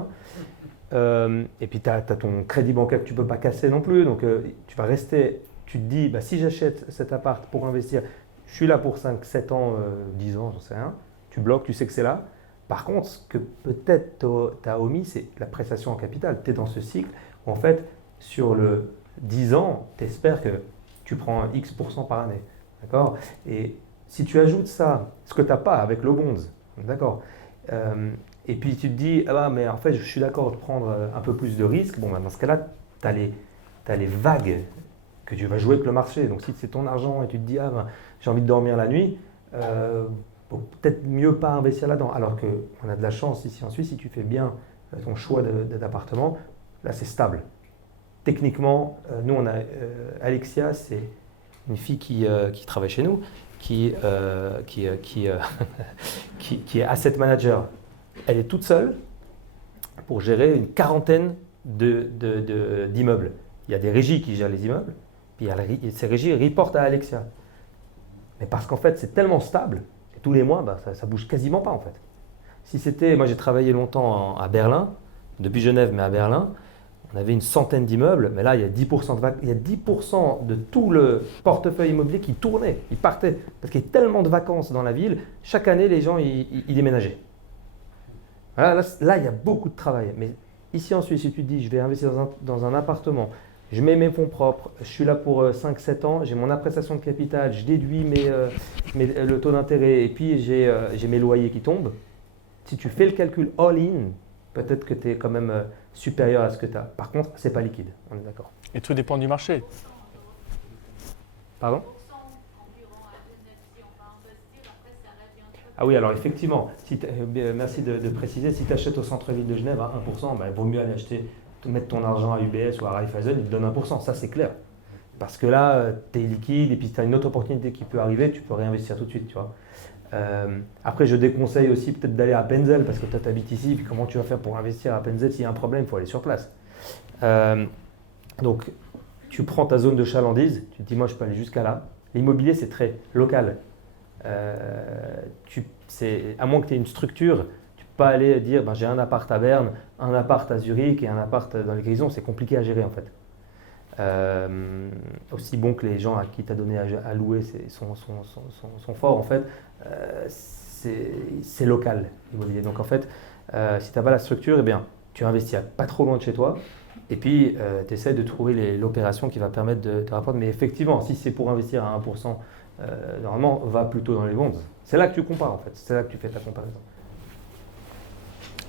Et puis tu as ton crédit bancaire que tu ne peux pas casser non plus, donc tu vas rester tu te dis, bah, si j'achète cet appart pour investir, je suis là pour 5, 7 ans, 10 ans, j'en sais rien. Tu bloques, tu sais que c'est là. Par contre, ce que peut-être tu as omis, c'est la prestation en capital. Tu es dans ce cycle où, en fait, sur le 10 ans, tu espères que tu prends un X% par année. D'accord ? Et si tu ajoutes ça, ce que tu n'as pas avec le bonds, d'accord ? Et puis tu te dis, ah bah, mais en fait, je suis d'accord de prendre un peu plus de risques. Bon, bah, dans ce cas-là, tu as les vagues que tu vas jouer avec le marché. Donc si c'est ton argent et tu te dis, ah ben, j'ai envie de dormir la nuit, peut-être mieux pas investir là-dedans. Alors qu'on a de la chance ici en Suisse, si tu fais bien ton choix d'appartement, là c'est stable. Techniquement, nous on a Alexia, c'est une fille qui travaille chez nous, qui est asset manager. Elle est toute seule pour gérer une quarantaine d'immeubles. Il y a des régies qui gèrent les immeubles, puis ces régies reportent à Alexia. Mais parce qu'en fait, c'est tellement stable, et tous les mois, bah, ça bouge quasiment pas en fait. Si c'était, moi j'ai travaillé longtemps à Berlin, depuis Genève, mais à Berlin, on avait une centaine d'immeubles, mais là il y a 10% de tout le portefeuille immobilier qui tournait, il partait, parce qu'il y a tellement de vacances dans la ville, chaque année les gens ils déménageaient. Voilà, là il y a beaucoup de travail, mais ici en Suisse, si tu te dis je vais investir dans un appartement, je mets mes fonds propres, je suis là pour 5-7 ans, j'ai mon appréciation de capital, je déduis le taux d'intérêt et puis j'ai mes loyers qui tombent. Si tu fais le calcul all-in, peut-être que tu es quand même supérieur à ce que tu as. Par contre, ce n'est pas liquide, on est d'accord. Et tout dépend du marché. Pardon ? Ah oui, alors effectivement, merci de préciser, si tu achètes au centre-ville de Genève à 1%, il vaut mieux aller mettre ton argent à UBS ou à Raiffeisen, ils te donnent 1%, ça c'est clair. Parce que là, tu es liquide et puis tu as une autre opportunité qui peut arriver, tu peux réinvestir tout de suite. Tu vois. Après, je déconseille aussi peut-être d'aller à Penzel parce que toi tu habites ici, puis comment tu vas faire pour investir à Penzel s'il y a un problème, il faut aller sur place. Donc, tu prends ta zone de chalandise, tu te dis moi je peux aller jusqu'à là. L'immobilier c'est très local. À moins que tu aies une structure, tu peux pas aller dire ben, j'ai un appart à Berne, un appart à Zurich et un appart dans les Grisons, c'est compliqué à gérer en fait. Aussi bon que les gens à qui tu as donné à louer sont forts en fait, c'est local l'immobilier. Donc en fait, si tu n'as pas la structure, eh bien, tu investis pas trop loin de chez toi et puis tu essaies de trouver l'opération qui va permettre de te rapporter. Mais effectivement, si c'est pour investir à 1%, normalement, va plutôt dans les bonds. C'est là que tu compares en fait, c'est là que tu fais ta comparaison.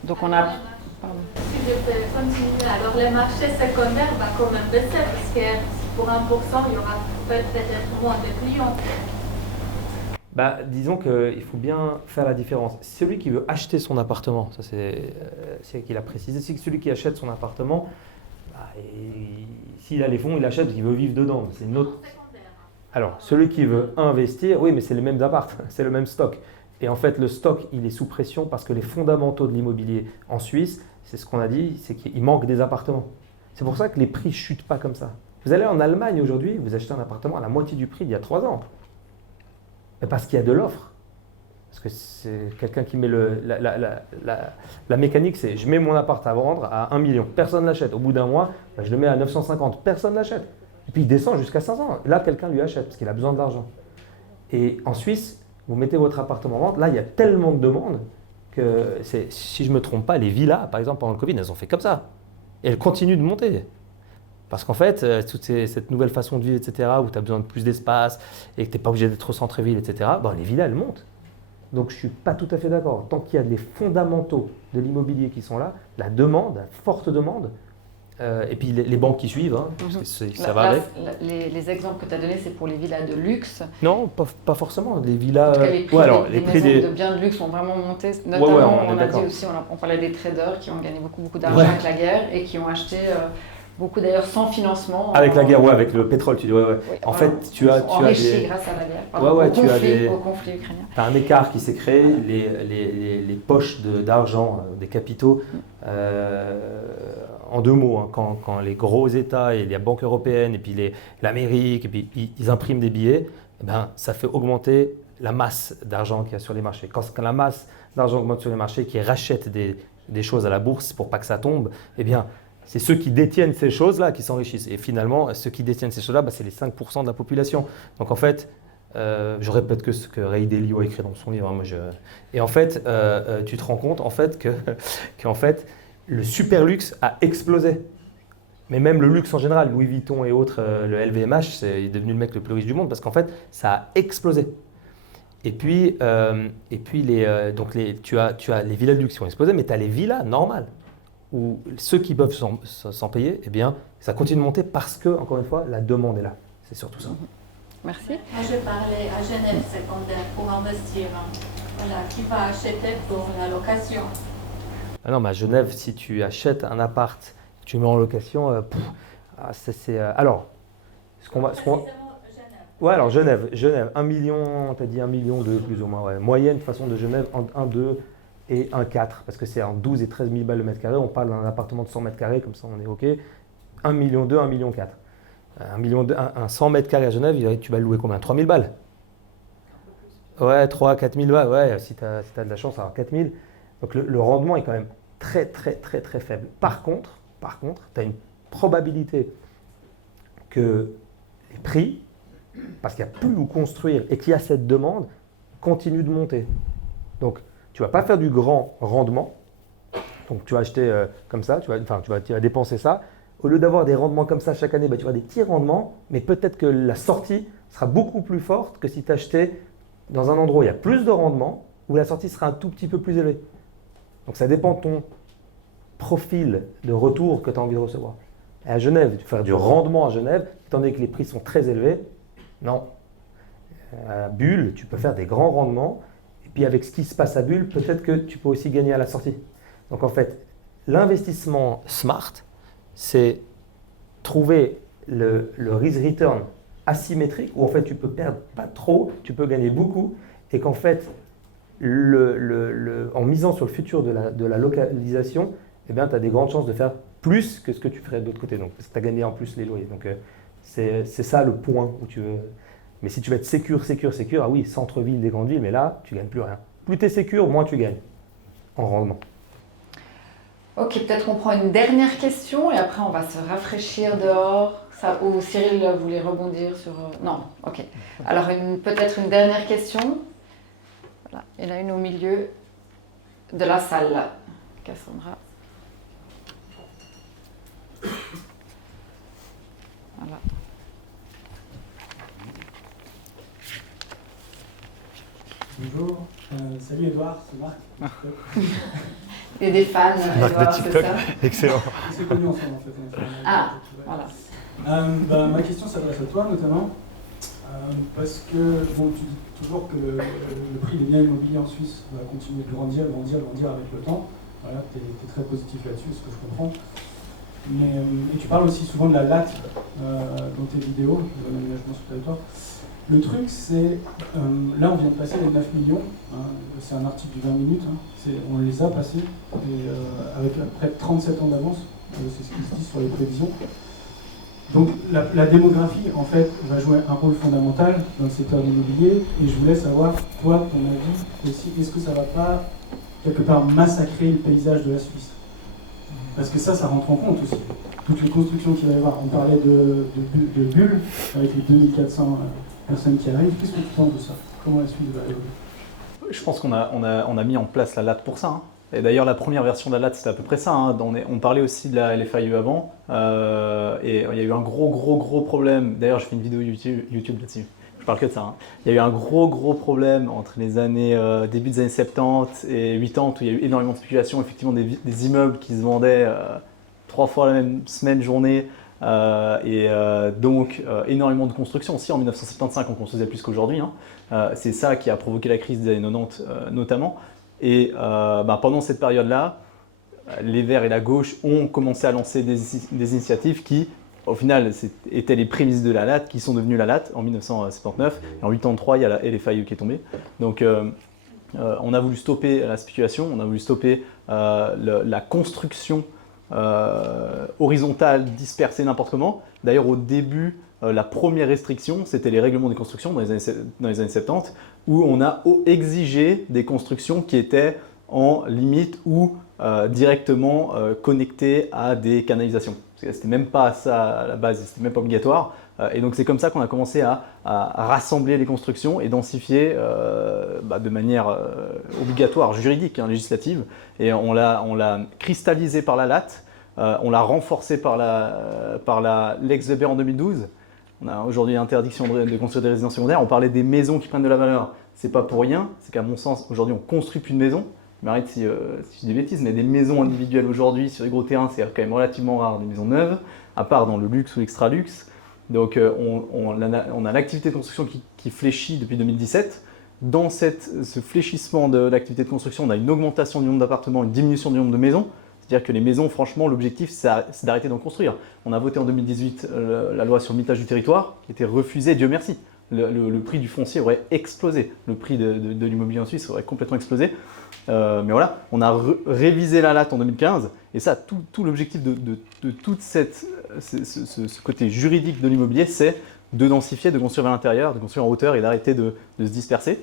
Donc on a... Pardon. Si je peux continuer, alors le marché secondaire va quand même baisser parce que pour 1%, il y aura peut-être moins de clients. Bah, disons qu'il faut bien faire la différence. Celui qui veut acheter son appartement, ça c'est qu'il a précisé, c'est que celui qui achète son appartement, bah, s'il a les fonds, il achète parce qu'il veut vivre dedans. C'est une autre... Alors, celui qui veut investir, oui, mais c'est les mêmes apparts, c'est le même stock. Et en fait, le stock, il est sous pression parce que les fondamentaux de l'immobilier en Suisse, c'est ce qu'on a dit, c'est qu'il manque des appartements. C'est pour ça que les prix ne chutent pas comme ça. Vous allez en Allemagne aujourd'hui, vous achetez un appartement à la moitié du prix d'il y a 3 ans. Mais parce qu'il y a de l'offre. Parce que c'est quelqu'un qui met la mécanique, c'est je mets mon appart à vendre à 1 million, personne ne l'achète. Au bout d'un mois, je le mets à 950, personne ne l'achète. Et puis il descend jusqu'à 500. Là, quelqu'un lui achète parce qu'il a besoin de l'argent. Et en Suisse, vous mettez votre appartement en vente, là, il y a tellement de demandes que, si je ne me trompe pas, les villas, par exemple, pendant le Covid, elles ont fait comme ça. Et elles continuent de monter. Parce qu'en fait, cette nouvelle façon de vivre, etc., où tu as besoin de plus d'espace et que tu n'es pas obligé d'être au centre-ville, etc., les villas, elles montent. Donc, je ne suis pas tout à fait d'accord. Tant qu'il y a des fondamentaux de l'immobilier qui sont là, la demande, la forte demande, et puis les banques qui suivent, hein, parce que ça va avec. Les exemples que tu as donnés, c'est pour les villas de luxe. Non, pas forcément. Les villas. Les prix de biens de luxe ont vraiment monté. Notamment, on a dit aussi, on parlait des traders qui ont gagné beaucoup d'argent avec la guerre et qui ont acheté beaucoup d'ailleurs sans financement. Avec la guerre, avec le pétrole, tu dis, oui, en fait, tu as enrichis grâce à la guerre. Au conflit ukrainien. Tu as un écart qui s'est créé, les poches d'argent, des capitaux. En 2 mots, hein, quand les gros États et les banques européennes et puis l'Amérique et puis ils impriment des billets, ça fait augmenter la masse d'argent qu'il y a sur les marchés. Quand la masse d'argent augmente sur les marchés, qui rachètent des choses à la bourse pour pas que ça tombe, C'est ceux qui détiennent ces choses-là qui s'enrichissent. Et finalement, ceux qui détiennent ces choses-là, c'est les 5% de la population. Donc en fait, je répète que ce que Ray Dalio a écrit dans son livre. Et en fait, tu te rends compte en fait, qu'en fait, le super luxe a explosé. Mais même le luxe en général, Louis Vuitton et autres, le LVMH, il est devenu le mec le plus riche du monde parce qu'en fait, ça a explosé. Et puis tu as les villas de luxe qui ont explosé, mais tu as les villas normales, où ceux qui peuvent s'en payer, eh bien, ça continue de monter parce que, encore une fois, la demande est là. C'est surtout ça. Merci. Moi, je parlais à Genève secondaire pour investir. Voilà, qui va acheter pour la location. Ah non, mais à Genève, si tu achètes un appart, tu mets en location, alors, ouais, alors Genève, 1 million, tu as dit 1 million de plus ou moins, ouais. Moyenne de façon de Genève entre 1, 2 et 1, 4, parce que c'est en 12 et 13 000 balles le mètre carré, on parle d'un appartement de 100 mètres carrés, comme ça on est OK, 1 million 2, 1 million 4. 100 mètres carrés à Genève, tu vas le louer combien? 3 000 balles? Ouais, 3 4 000 balles, ouais, si tu as de la chance, alors 4 000. Donc le rendement est quand même très faible. Par contre, tu as une probabilité que les prix, parce qu'il n'y a plus où construire et qu'il y a cette demande, continuent de monter. Donc, tu ne vas pas faire du grand rendement. Donc, tu vas acheter comme ça, tu vas dépenser ça. Au lieu d'avoir des rendements comme ça chaque année, tu vas avoir des petits rendements, mais peut-être que la sortie sera beaucoup plus forte que si tu achetais dans un endroit où il y a plus de rendement, où la sortie sera un tout petit peu plus élevée. Donc, ça dépend de ton profil de retour que tu as envie de recevoir. Et à Genève, faire du rendement à Genève, étant donné que les prix sont très élevés, non. À Bulle, tu peux faire des grands rendements. Et puis avec ce qui se passe à Bulle, peut-être que tu peux aussi gagner à la sortie. Donc en fait, l'investissement smart, c'est trouver le risk-return asymétrique, où en fait tu peux perdre pas trop, tu peux gagner beaucoup, et qu'en fait, en misant sur le futur de la localisation, eh bien, tu as des grandes chances de faire plus que ce que tu ferais de l'autre côté. Donc, parce que tu as gagné en plus les loyers. Donc, c'est ça le point où tu veux. Mais si tu veux être sécure, ah oui, centre-ville des grandes villes, mais là, tu ne gagnes plus rien. Plus tu es sécure, moins tu gagnes en rendement. Ok, peut-être qu'on prend une dernière question et après on va se rafraîchir dehors. Ça, ou Cyril voulait rebondir sur... Non, ok. Alors peut-être une dernière question. Voilà. Il y en a une au milieu de la salle. Cassandra. Voilà. Bonjour, salut Edouard, c'est Marc. Et des fans, Marc de TikTok, excellent. On s'est connus ensemble en fait. Ah, voilà. Ma question s'adresse à toi notamment, parce que bon, tu dis toujours que le prix des biens immobiliers en Suisse va continuer de grandir avec le temps. Voilà, tu es très positif là-dessus, ce que je comprends. Et tu parles aussi souvent de la latte dans tes vidéos, de l'aménagement sur le territoire. Le truc, c'est, là on vient de passer les 9 millions, hein, c'est un article du 20 minutes, hein, on les a passés, avec près de 37 ans d'avance, c'est ce qui se dit sur les prévisions. Donc la démographie, en fait, va jouer un rôle fondamental dans le secteur de l'immobilier, et je voulais savoir, toi, ton avis aussi, est-ce que ça ne va pas, quelque part, massacrer le paysage de la Suisse? Parce que ça rentre en compte aussi. Toutes les constructions qu'il va y avoir. On parlait de bulles, avec les 2400 personnes qui arrivent. Qu'est-ce que tu penses de ça? Comment la Suisse va évoluer? Je pense qu'on a mis en place la latte pour ça. Hein. Et d'ailleurs, la première version de la latte, c'était à peu près ça. Hein. On parlait aussi de la LFIE avant. Et il y a eu un gros problème. D'ailleurs, je fais une vidéo YouTube là-dessus. Je parle que de ça. Hein. Il y a eu un gros problème entre les années, début des années 70 et 80, où il y a eu énormément de spéculation. Effectivement, des immeubles qui se vendaient 3 fois la même semaine, journée. Donc, énormément de construction aussi. En 1975, on construisait plus qu'aujourd'hui. Hein. C'est ça qui a provoqué la crise des années 90 notamment. Et pendant cette période-là, les Verts et la gauche ont commencé à lancer des initiatives qui, au final, étaient les prémices de la latte, qui sont devenues la latte en 1979. Et en 1983, il y a la LFIE qui est tombée. Donc, on a voulu stopper la spéculation, on a voulu stopper la construction horizontale, dispersée n'importe comment. D'ailleurs, au début, la première restriction, c'était les règlements des constructions dans les années 70, où on a exigé des constructions qui étaient en limite ou directement connectés à des canalisations. C'était même pas ça à la base, c'était même pas obligatoire. Et donc c'est comme ça qu'on a commencé à rassembler les constructions et densifier de manière obligatoire, juridique, législative. Et on l'a cristallisé par la latte, on l'a renforcé par l'ex Weber en 2012. On a aujourd'hui l'interdiction de construire des résidences secondaires. On parlait des maisons qui prennent de la valeur. C'est pas pour rien, c'est qu'à mon sens, aujourd'hui on construit plus de maisons. Mais arrête si je dis des bêtises, mais des maisons individuelles aujourd'hui sur les gros terrains, c'est quand même relativement rare, des maisons neuves, à part dans le luxe ou l'extra-luxe. Donc on a l'activité de construction qui fléchit depuis 2017. Dans ce fléchissement de l'activité de construction, on a une augmentation du nombre d'appartements, une diminution du nombre de maisons. C'est-à-dire que les maisons, franchement, l'objectif, c'est d'arrêter d'en construire. On a voté en 2018 la loi sur le mitage du territoire, qui était refusée, Dieu merci. Le prix du foncier aurait explosé. Le prix de l'immobilier en Suisse aurait complètement explosé. Mais voilà, on a révisé la latte en 2015. Et ça, tout l'objectif de tout ce côté juridique de l'immobilier, c'est de densifier, de construire à l'intérieur, de construire en hauteur et d'arrêter de se disperser.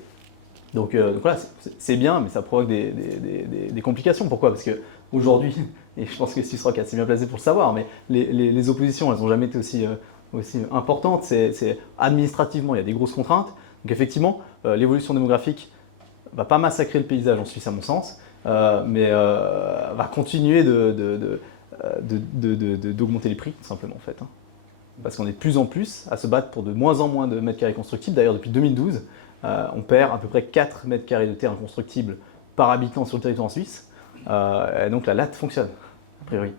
Donc voilà, c'est bien, mais ça provoque des complications. Pourquoi ? Parce qu'aujourd'hui, et je pense que Swissrock est assez bien placé pour le savoir, mais les oppositions, elles n'ont jamais été aussi importantes. C'est administrativement, il y a des grosses contraintes. Donc effectivement, l'évolution démographique ne va pas massacrer le paysage en Suisse à mon sens, mais va continuer d'augmenter les prix, tout simplement en fait. Parce qu'on est de plus en plus à se battre pour de moins en moins de mètres carrés constructibles. D'ailleurs, depuis 2012, on perd à peu près 4 mètres carrés de terrain constructible par habitant sur le territoire en Suisse. Et donc la latte fonctionne, a priori.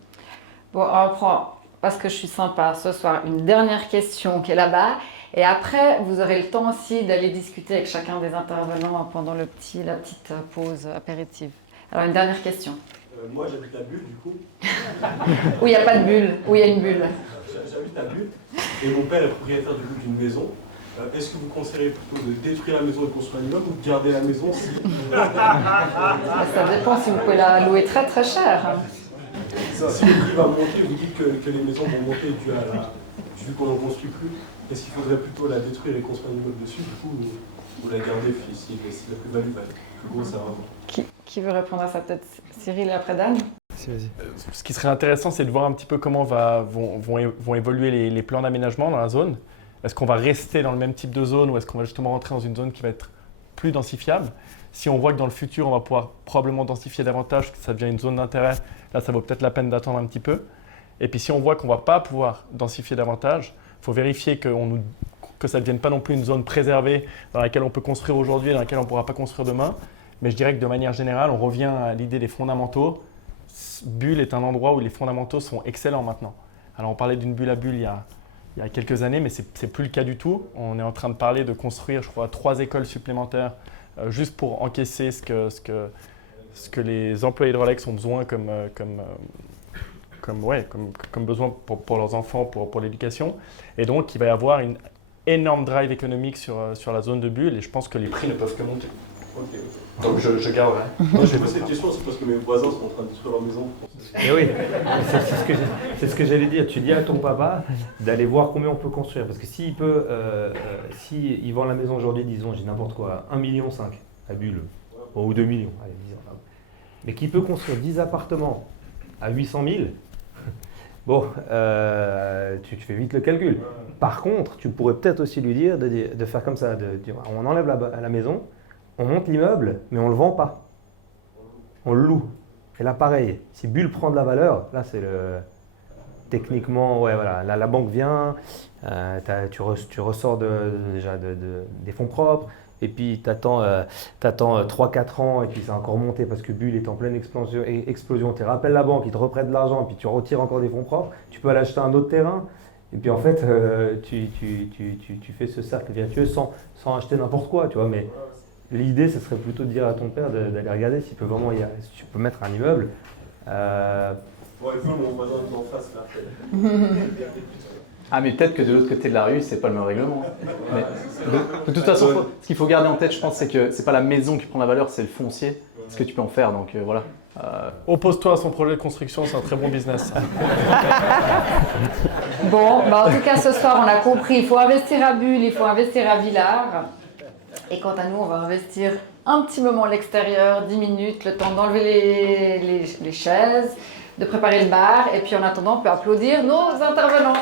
Bon, on prend, parce que je suis sympa, ce soir, une dernière question qui est là-bas. Et après, vous aurez le temps aussi d'aller discuter avec chacun des intervenants pendant la petite pause apéritive. Alors, une dernière question. Moi, j'habite la bulle, du coup. Où il n'y a pas de bulle, où il y a une bulle. J'habite la bulle, et mon père est propriétaire du coup d'une maison. Est-ce que vous conseillez plutôt de détruire la maison et de construire un immeuble ou de garder la maison si... Ça dépend si vous pouvez la louer très très cher. Si le prix va monter, vous dites que les maisons vont monter vu qu'on n'en construit plus, est-ce qu'il faudrait plutôt la détruire et construire un immeuble dessus, du coup, ou la garder si la plus-value va être plus grosse à vraiment? Qui veut répondre à ça? Peut-être Cyril et après Dan? Vas-y. Ce qui serait intéressant, c'est de voir un petit peu comment vont évoluer les plans d'aménagement dans la zone. Est-ce qu'on va rester dans le même type de zone ou est-ce qu'on va justement rentrer dans une zone qui va être plus densifiable? Si on voit que dans le futur, on va pouvoir probablement densifier davantage, que ça devient une zone d'intérêt, là, ça vaut peut-être la peine d'attendre un petit peu. Et puis si on voit qu'on ne va pas pouvoir densifier davantage, il faut vérifier que ça ne devienne pas non plus une zone préservée dans laquelle on peut construire aujourd'hui et dans laquelle on ne pourra pas construire demain. Mais je dirais que de manière générale, on revient à l'idée des fondamentaux. Bulle est un endroit où les fondamentaux sont excellents maintenant. Alors on parlait d'une bulle à bulle il y a quelques années, mais ce n'est plus le cas du tout. On est en train de parler de construire, je crois, 3 écoles supplémentaires juste pour encaisser ce que les employés de Rolex ont besoin comme besoin pour leurs enfants, pour l'éducation. Et donc, il va y avoir une énorme drive économique sur la zone de bulle et je pense que les prix ne peuvent que monter. Okay. Donc je garderai. Moi j'ai posé cette question, c'est parce que mes voisins sont en train de détruire leur maison. Et oui, c'est ce que j'allais dire. Tu dis à ton papa d'aller voir combien on peut construire. Parce que s'il peut, s'il vend la maison aujourd'hui, disons, j'ai n'importe quoi, 1,5 million à Bulle, ou 2 millions, allez, disons, mais qu'il peut construire 10 appartements à 800 000, bon, tu fais vite le calcul. Par contre, tu pourrais peut-être aussi lui dire de faire comme ça, de dire, on enlève la maison, on monte l'immeuble, mais on ne le vend pas. On le loue. Et là, pareil, si Bulle prend de la valeur, là, c'est le... Techniquement, ouais, voilà, là, la banque vient, tu ressors déjà des fonds propres, et puis tu attends 3-4 ans, et puis ça a encore monté parce que Bulle est en pleine explosion. Tu rappelles la banque, ils te reprêtent de l'argent, et puis tu retires encore des fonds propres, tu peux aller acheter un autre terrain, et puis en fait, tu fais ce cercle vertueux sans acheter n'importe quoi, tu vois, mais... L'idée, ce serait plutôt de dire à ton père d'aller regarder s'il peut vraiment si tu peux mettre un immeuble. Ouais, mon voisin d'en face là. Ah, mais peut-être que de l'autre côté de la rue, c'est pas le même règlement. Mais de toute façon, ce qu'il faut garder en tête, je pense, c'est que c'est pas la maison qui prend la valeur, c'est le foncier. Ce que tu peux en faire, donc voilà. Oppose-toi à son projet de construction, c'est un très bon business. Bon, en tout cas, ce soir, on a compris. Il faut investir à Bulle, il faut investir à Villars. Et quant à nous, on va investir un petit moment à l'extérieur, 10 minutes, le temps d'enlever les chaises, de préparer le bar. Et puis en attendant, on peut applaudir nos intervenants.